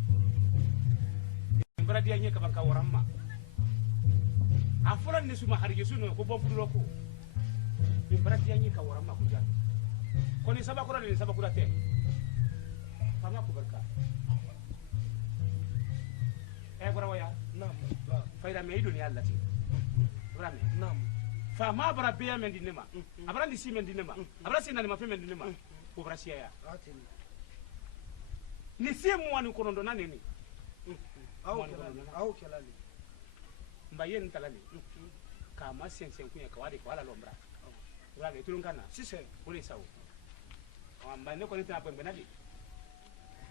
mbara dia nyeka banka waramma afula ni suma harije suno ko bo fulo ko mbara dia nyeka waramma ko jan ko ni sabakura ni sabakura te fama ko barka e gora waya nam fayda me dunya allati brame nam fama bara biya men dinema abara ndi si men dinema abara sinani ma fe men dinema ko brasia ya ni semu wani konondo naneni au kelali mbayen talani kama sensen kunya kawadi ko ala lombra brabe tulungana sise uri sawu amba ne ko ni ta pembe nadi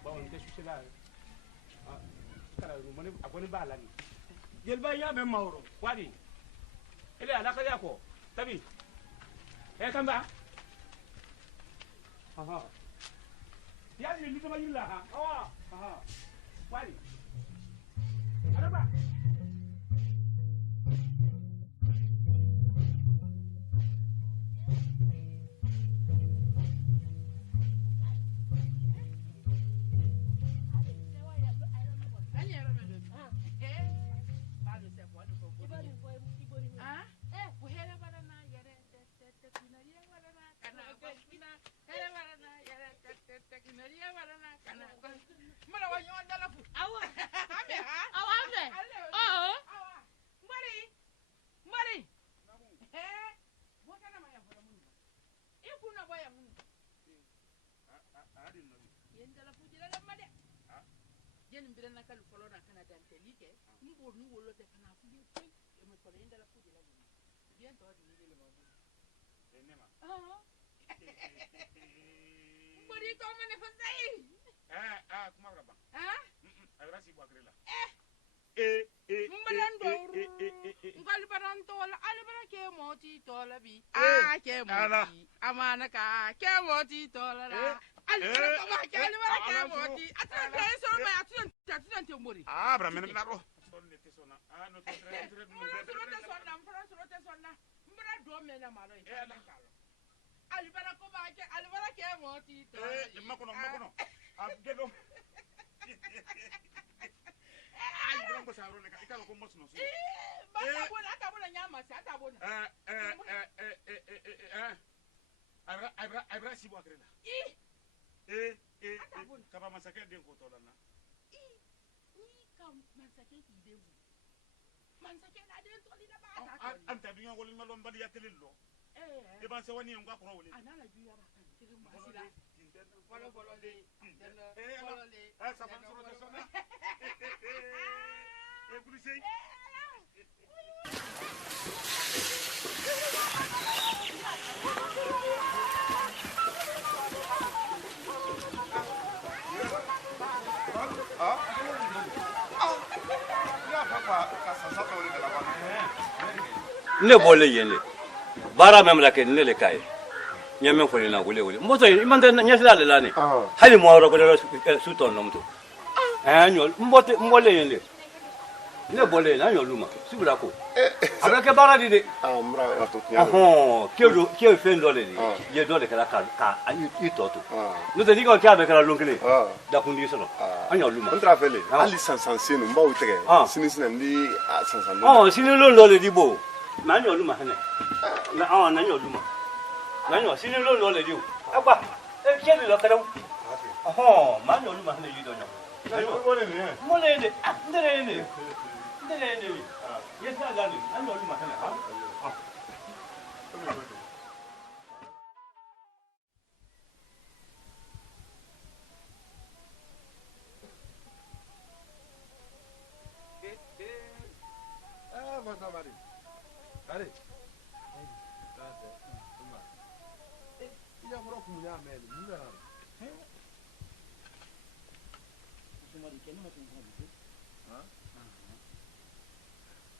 ba on te susela kala rumone agoni bala ni gelba ya be mawro wadi ele alaka yako tabi kamba aha ya ni kama yilla ha aha wali araba Awa jeni mbere na kali folo na kana dante like mbo nu wolo te kana fu ye pe e mo kole ndala fu de la ni bien to di ni le mo enema mbori to mane fa sai kuma braba agora si bwa krela mbalando ngalbaran tola albara ke moti tola bi ke moti amana ka ke moti tola la albara ka ma ke albara ke moti atra so ma atu te mbori bra men na ro son ne te sona no te tre sonna mfra sonna mbra do me na malo albara ko ma ke albara ke moti tola makono abgedo ai branco saro le ka ko mo sino ata bona nyama sa ata bona abra si bo akrela ka ba masake den ko tola na ni kam masake ki den masake na den toli na ba anta dunya wol ngalon bali ya telelo e ban se woni ngwa ko wole anala biya ba kan tele masila bolo le ça va sur le sonne et vous savez ne bole yele bara memla ke ne le kai nyame fo na wole mboto imande nyasila le lani hali mo ro ko su ton nomto nyol mbole yele ne bole na nyol luma sibula ko abra ke bara di de mra to nya ke fe ndole di ye dole kala ka itoto no te digo que abe kala longele da kundi solo anyol luma on fele ali sansanse no mbawo tege sinisina ndi sansan sinilo ndole di bo na nyol luma hene na na nyol luma nanyo sini lo le diu agba e kele lo kada ma nyo lu ma ne yido nyo nanyo mo le ne ndere ne yes na dani nanyo lu ma ne Allez. Ya mura kunya mel mura suma di kenema tin ko ha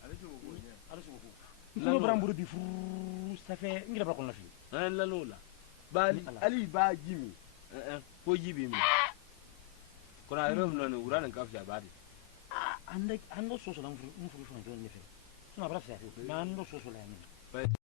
ale jo ko nya ala so ko no bramburu bi furu ça fait ngira ba ko na fi la lola bali ali ba jimi ko jibi mi kona ro no no urana ka fi abadi ando so so lan furu furu ne fe suna bra fa ma ando so so la ni